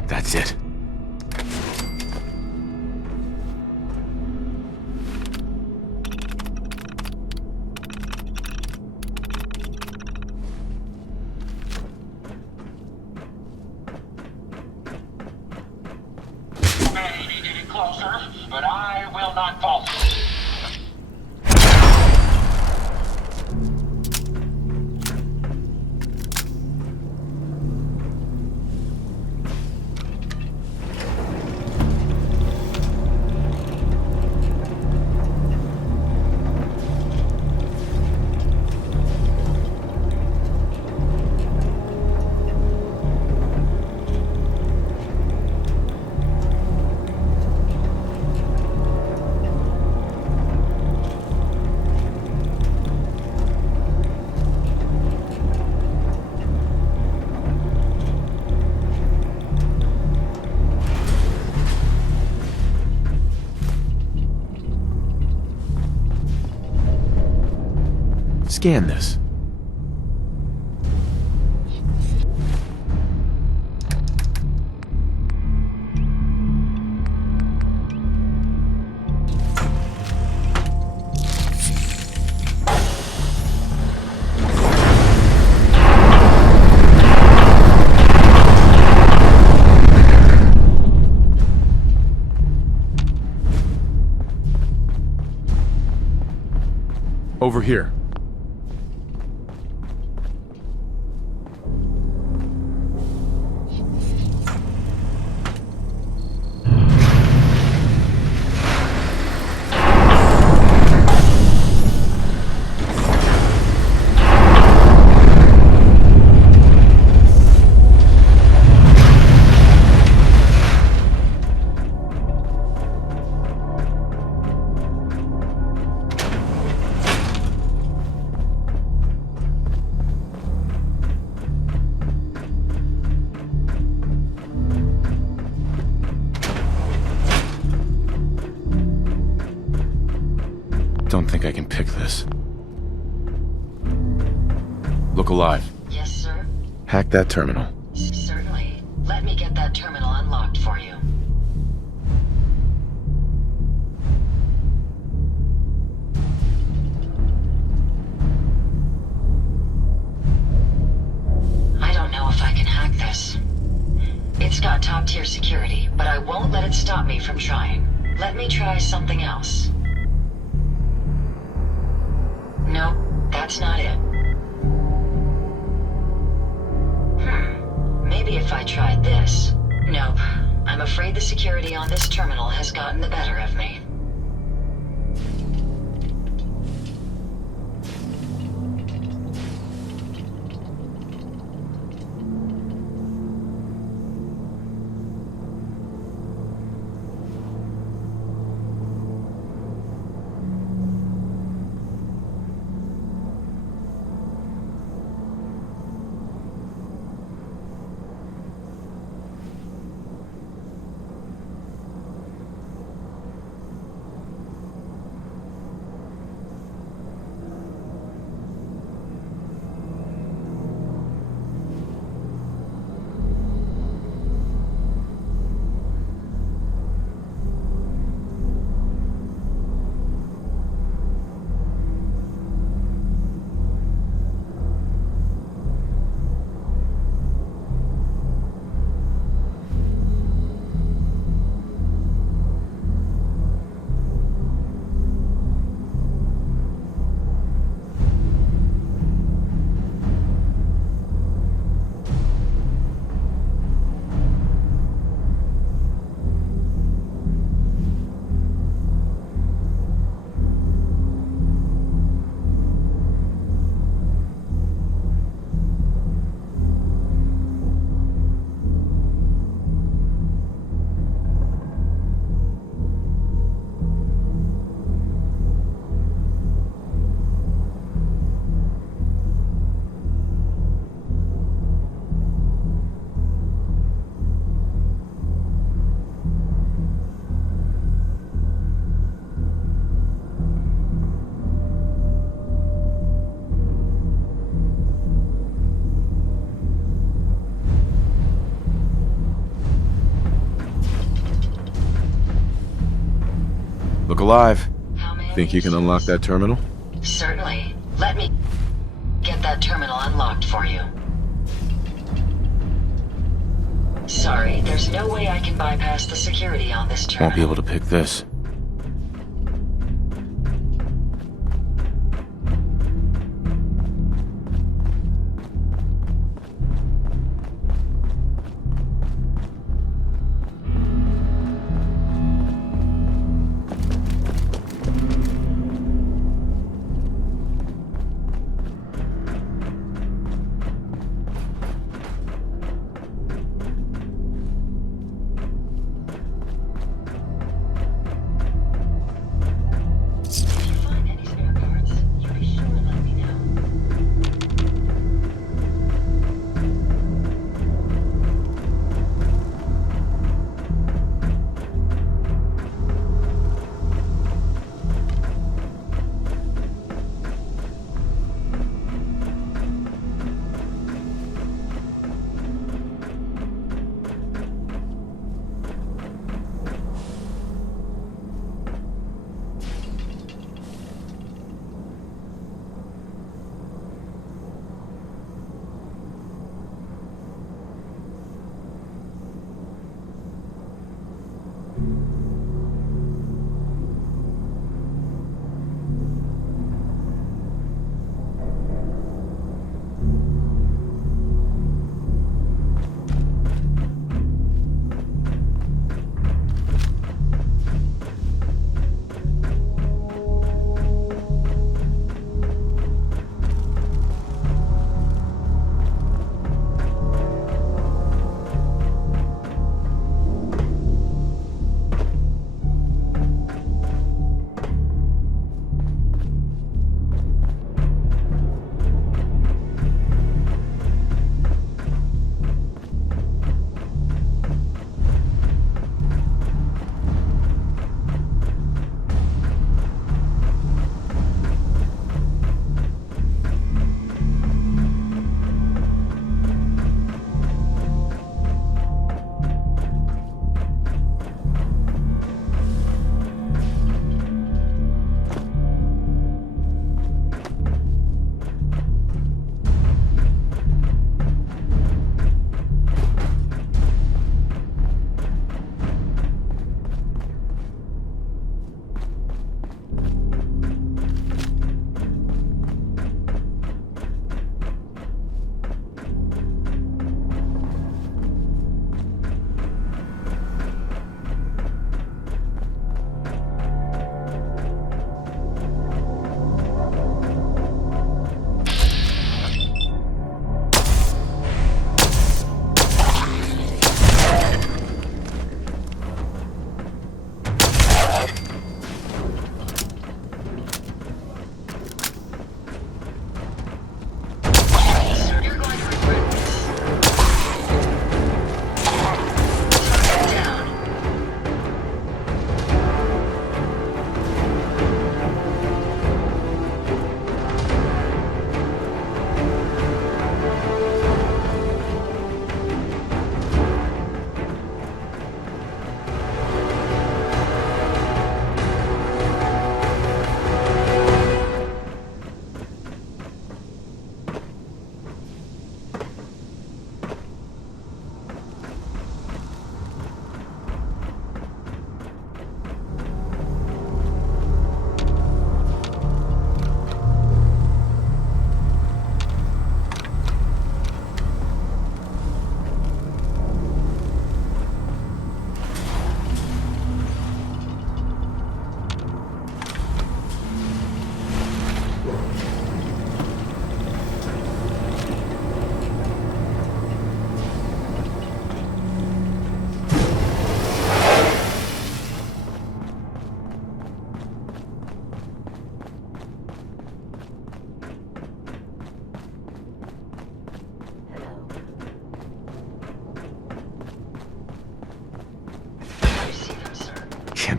That's it. May be getting closer, but I will not falter. Scan this. here. Don't think I can pick this. Look alive. Yes, sir? Hack that terminal. Certainly. Let me get that terminal unlocked for you. I don't know if I can hack this. It's got top-tier security, but I won't let it stop me from trying. Let me try something else. No, that's not it. Maybe if I tried this. Nope. I'm afraid the security on this terminal has gotten the better of me. Look alive. Think you can unlock that terminal? Certainly. Let me get that terminal unlocked for you. Sorry, there's no way I can bypass the security on this terminal. Won't be able to pick this.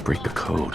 break the code.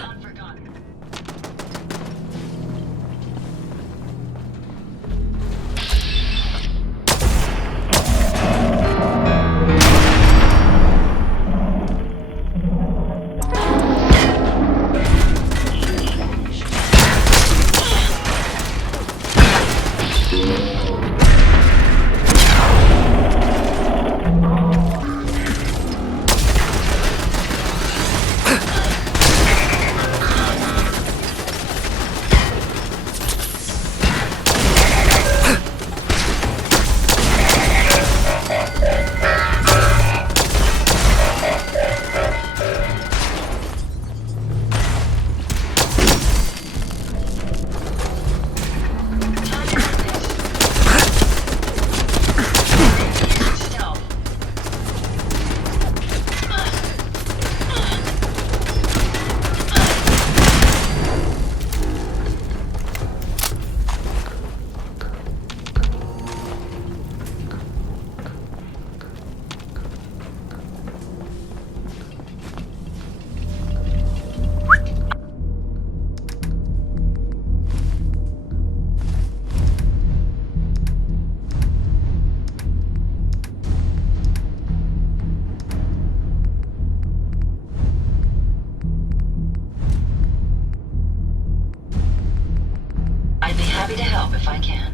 Happy to help if I can.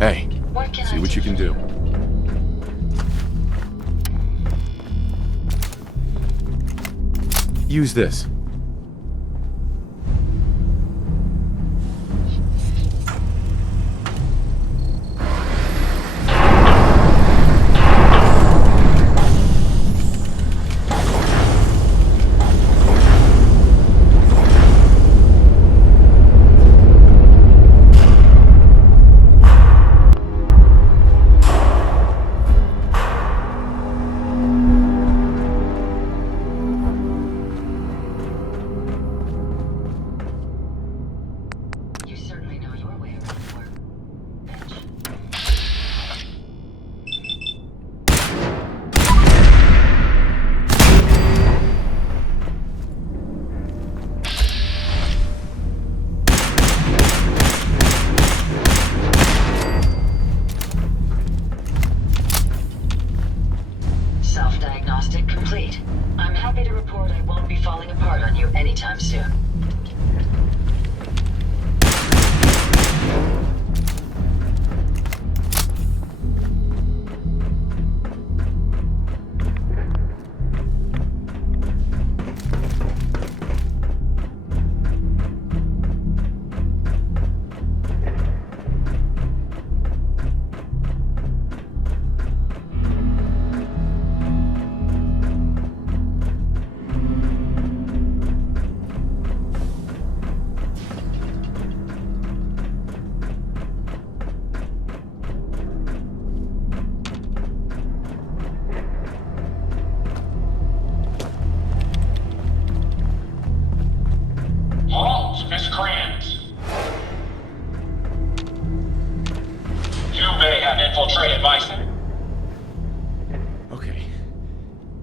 Hey, see what you can do. Use this.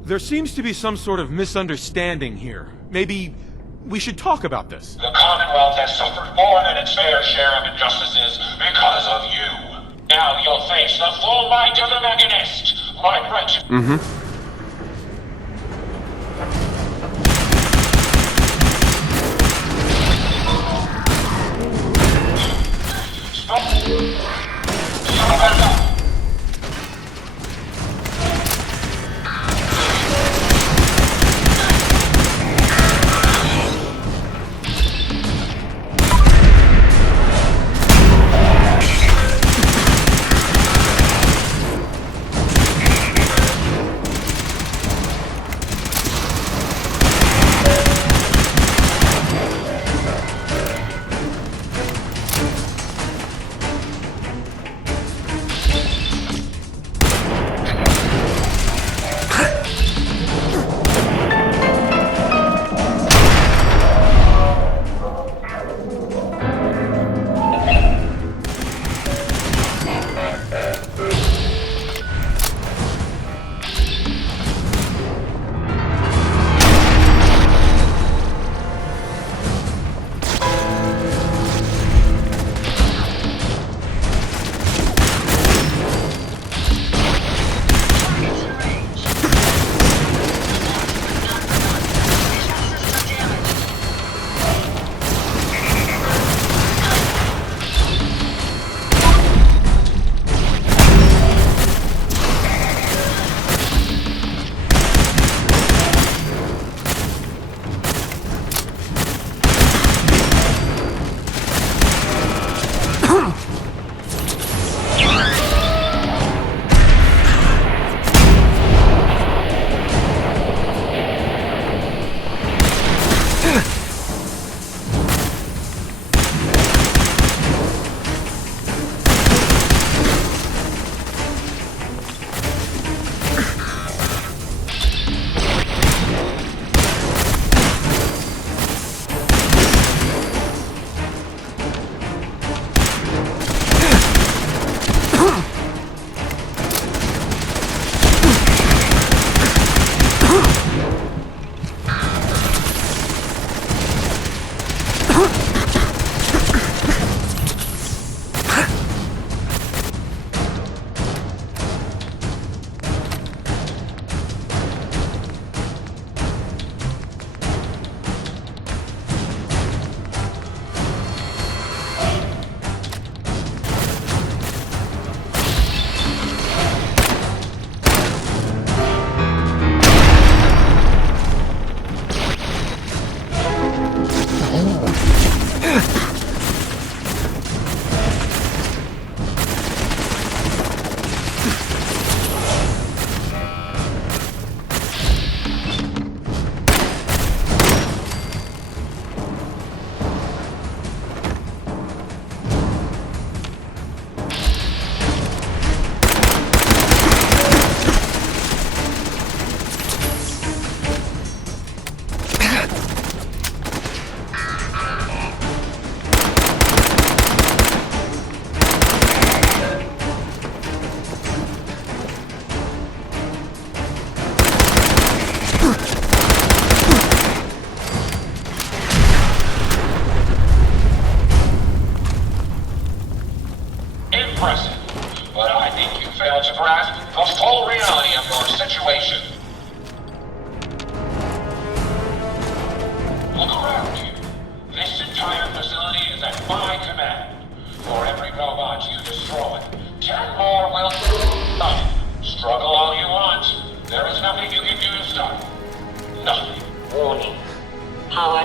There seems to be some sort of misunderstanding here. Maybe we should talk about this. The Commonwealth has suffered more than its fair share of injustices because of you. Now you'll face the full might of the Mechanist, my wretched...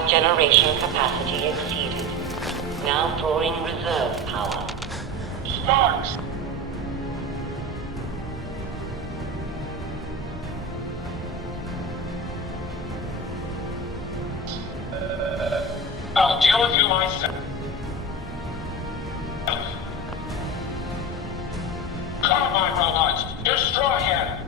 Generation capacity exceeded. Now drawing reserve power. Sparks! I'll deal with you myself. Come on, robots! Destroy him!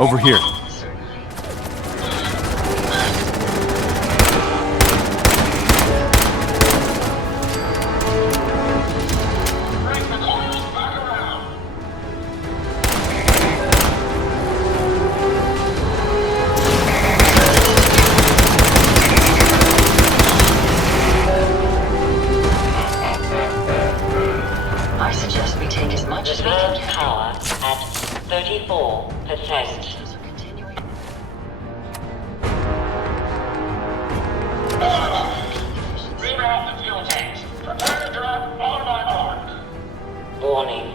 Over here. I suggest we take as much as we can get. Power at 34%. Reroute the fuel tanks. Prepare to drop on my mark. Warning.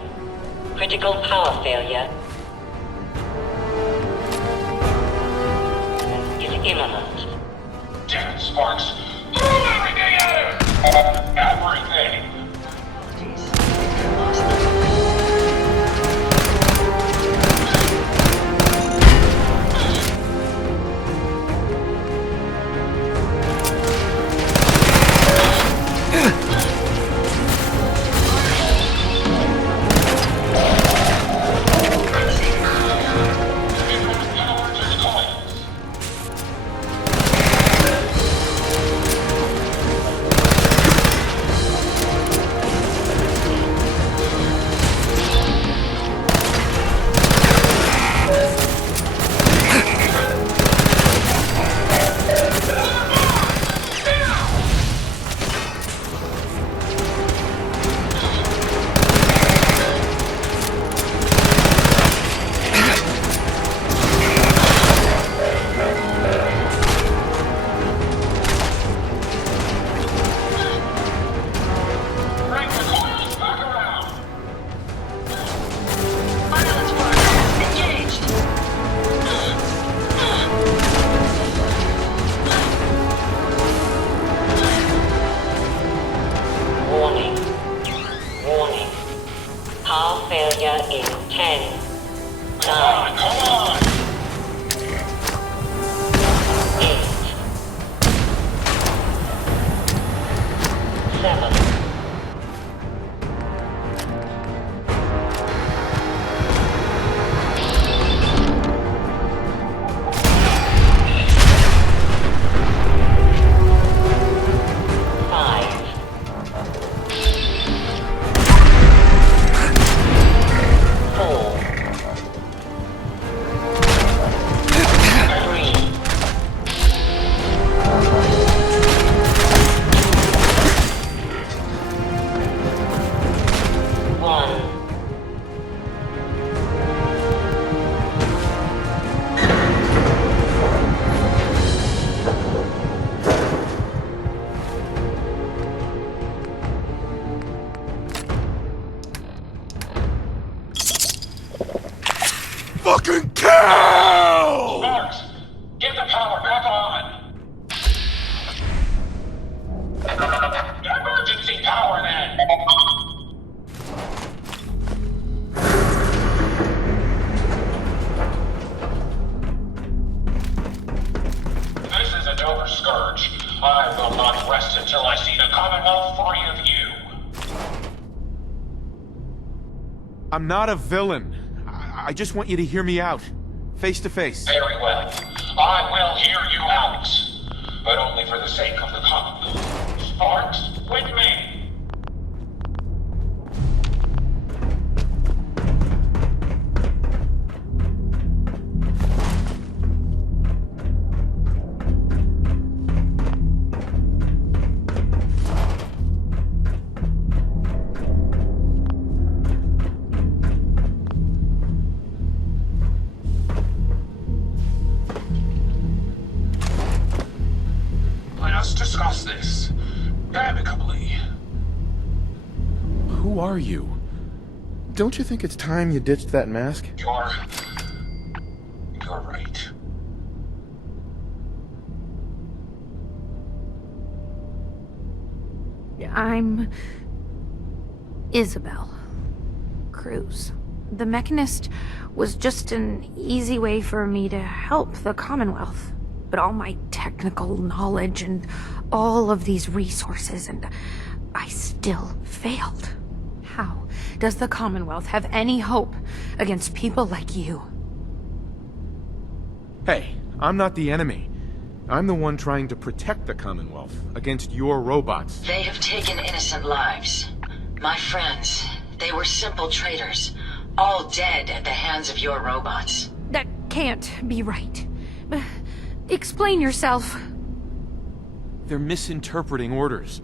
Critical power failure is imminent. Damn it, Sparks. Throw everything at him! Everything! Fucking kill! Sparks, get the power back on. Emergency power then. This is a Dover Scourge. I will not rest until I see the Commonwealth free of you. I'm not a villain. I just want you to hear me out. Face to face. Very well. I will hear you out. But only for the sake of the Commonwealth. Sparks, with me. Discuss this amicably. Who are you? Don't you think it's time you ditched that mask? You're right. I'm Isabel Cruz. The Mechanist was just an easy way for me to help the Commonwealth. But all my technical knowledge and all of these resources, and I still failed. How does the Commonwealth have any hope against people like you? Hey, I'm not the enemy. I'm the one trying to protect the Commonwealth against your robots. They have taken innocent lives. My friends, they were simple traitors, all dead at the hands of your robots. That can't be right. Explain yourself. They're misinterpreting orders.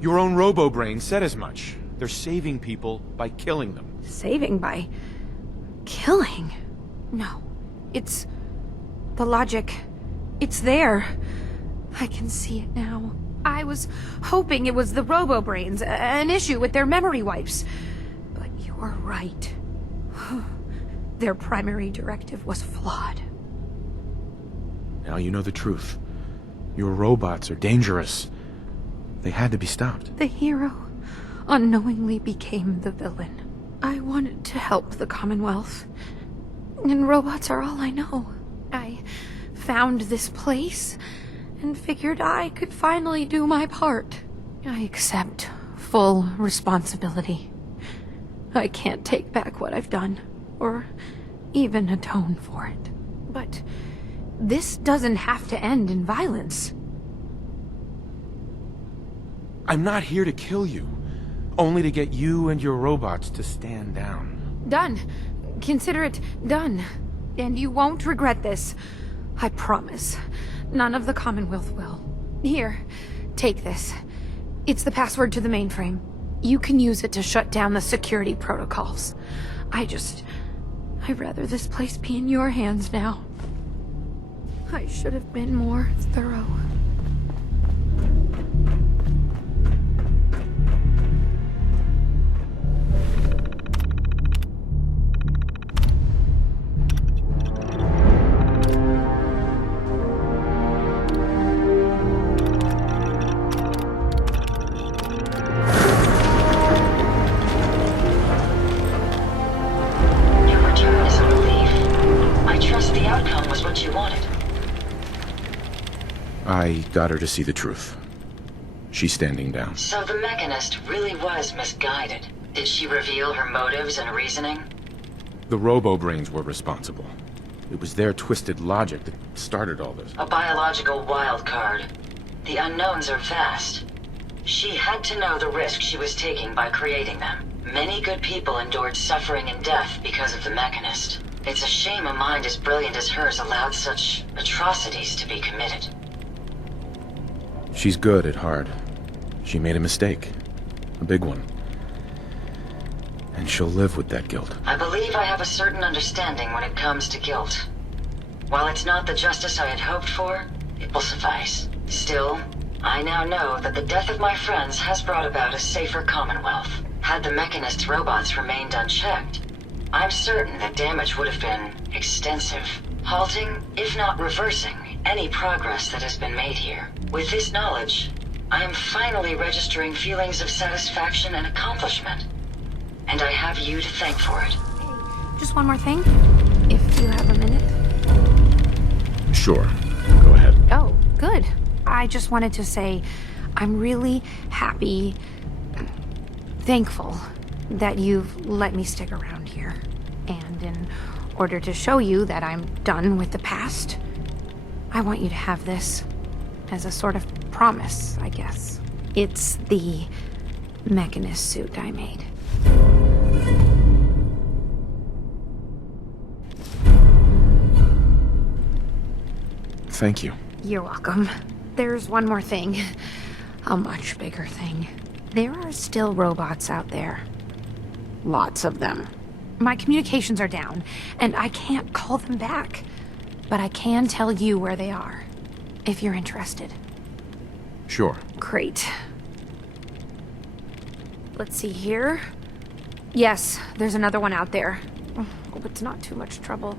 Your own robo-brain said as much. They're saving people by killing them. Saving by killing? No. It's the logic. It's there. I can see it now. I was hoping it was the robo-brains, an issue with their memory wipes. But you're right. Their primary directive was flawed. Now you know the truth. Your robots are dangerous. They had to be stopped. The hero unknowingly became the villain. I wanted to help the Commonwealth, and robots are all I know. I found this place and figured I could finally do my part. I accept full responsibility. I can't take back what I've done, or even atone for it. But this doesn't have to end in violence. I'm not here to kill you, only to get you and your robots to stand down. Done. Consider it done. And you won't regret this. I promise. None of the Commonwealth will. Here, take this. It's the password to the mainframe. You can use it to shut down the security protocols. I'd rather this place be in your hands now. I should have been more thorough. I got her to see the truth. She's standing down. So the Mechanist really was misguided. Did she reveal her motives and reasoning? The robo-brains were responsible. It was their twisted logic that started all this. A biological wildcard. The unknowns are vast. She had to know the risk she was taking by creating them. Many good people endured suffering and death because of the Mechanist. It's a shame a mind as brilliant as hers allowed such atrocities to be committed. She's good at heart. She made a mistake. A big one. And she'll live with that guilt. I believe I have a certain understanding when it comes to guilt. While it's not the justice I had hoped for, it will suffice. Still, I now know that the death of my friends has brought about a safer Commonwealth. Had the Mechanist's robots remained unchecked, I'm certain that damage would have been extensive, halting, if not reversing, any progress that has been made here. With this knowledge, I am finally registering feelings of satisfaction and accomplishment. And I have you to thank for it. Just one more thing, if you have a minute. Sure. Go ahead. Oh, good. I just wanted to say I'm really happy, thankful that you've let me stick around here. And in order to show you that I'm done with the past, I want you to have this as a sort of promise, I guess. It's the Mechanist suit I made. Thank you. You're welcome. There's one more thing. A much bigger thing. There are still robots out there. Lots of them. My communications are down, and I can't call them back. But I can tell you where they are, if you're interested. Sure. Great. Let's see here. Yes, there's another one out there. Hope it's not too much trouble.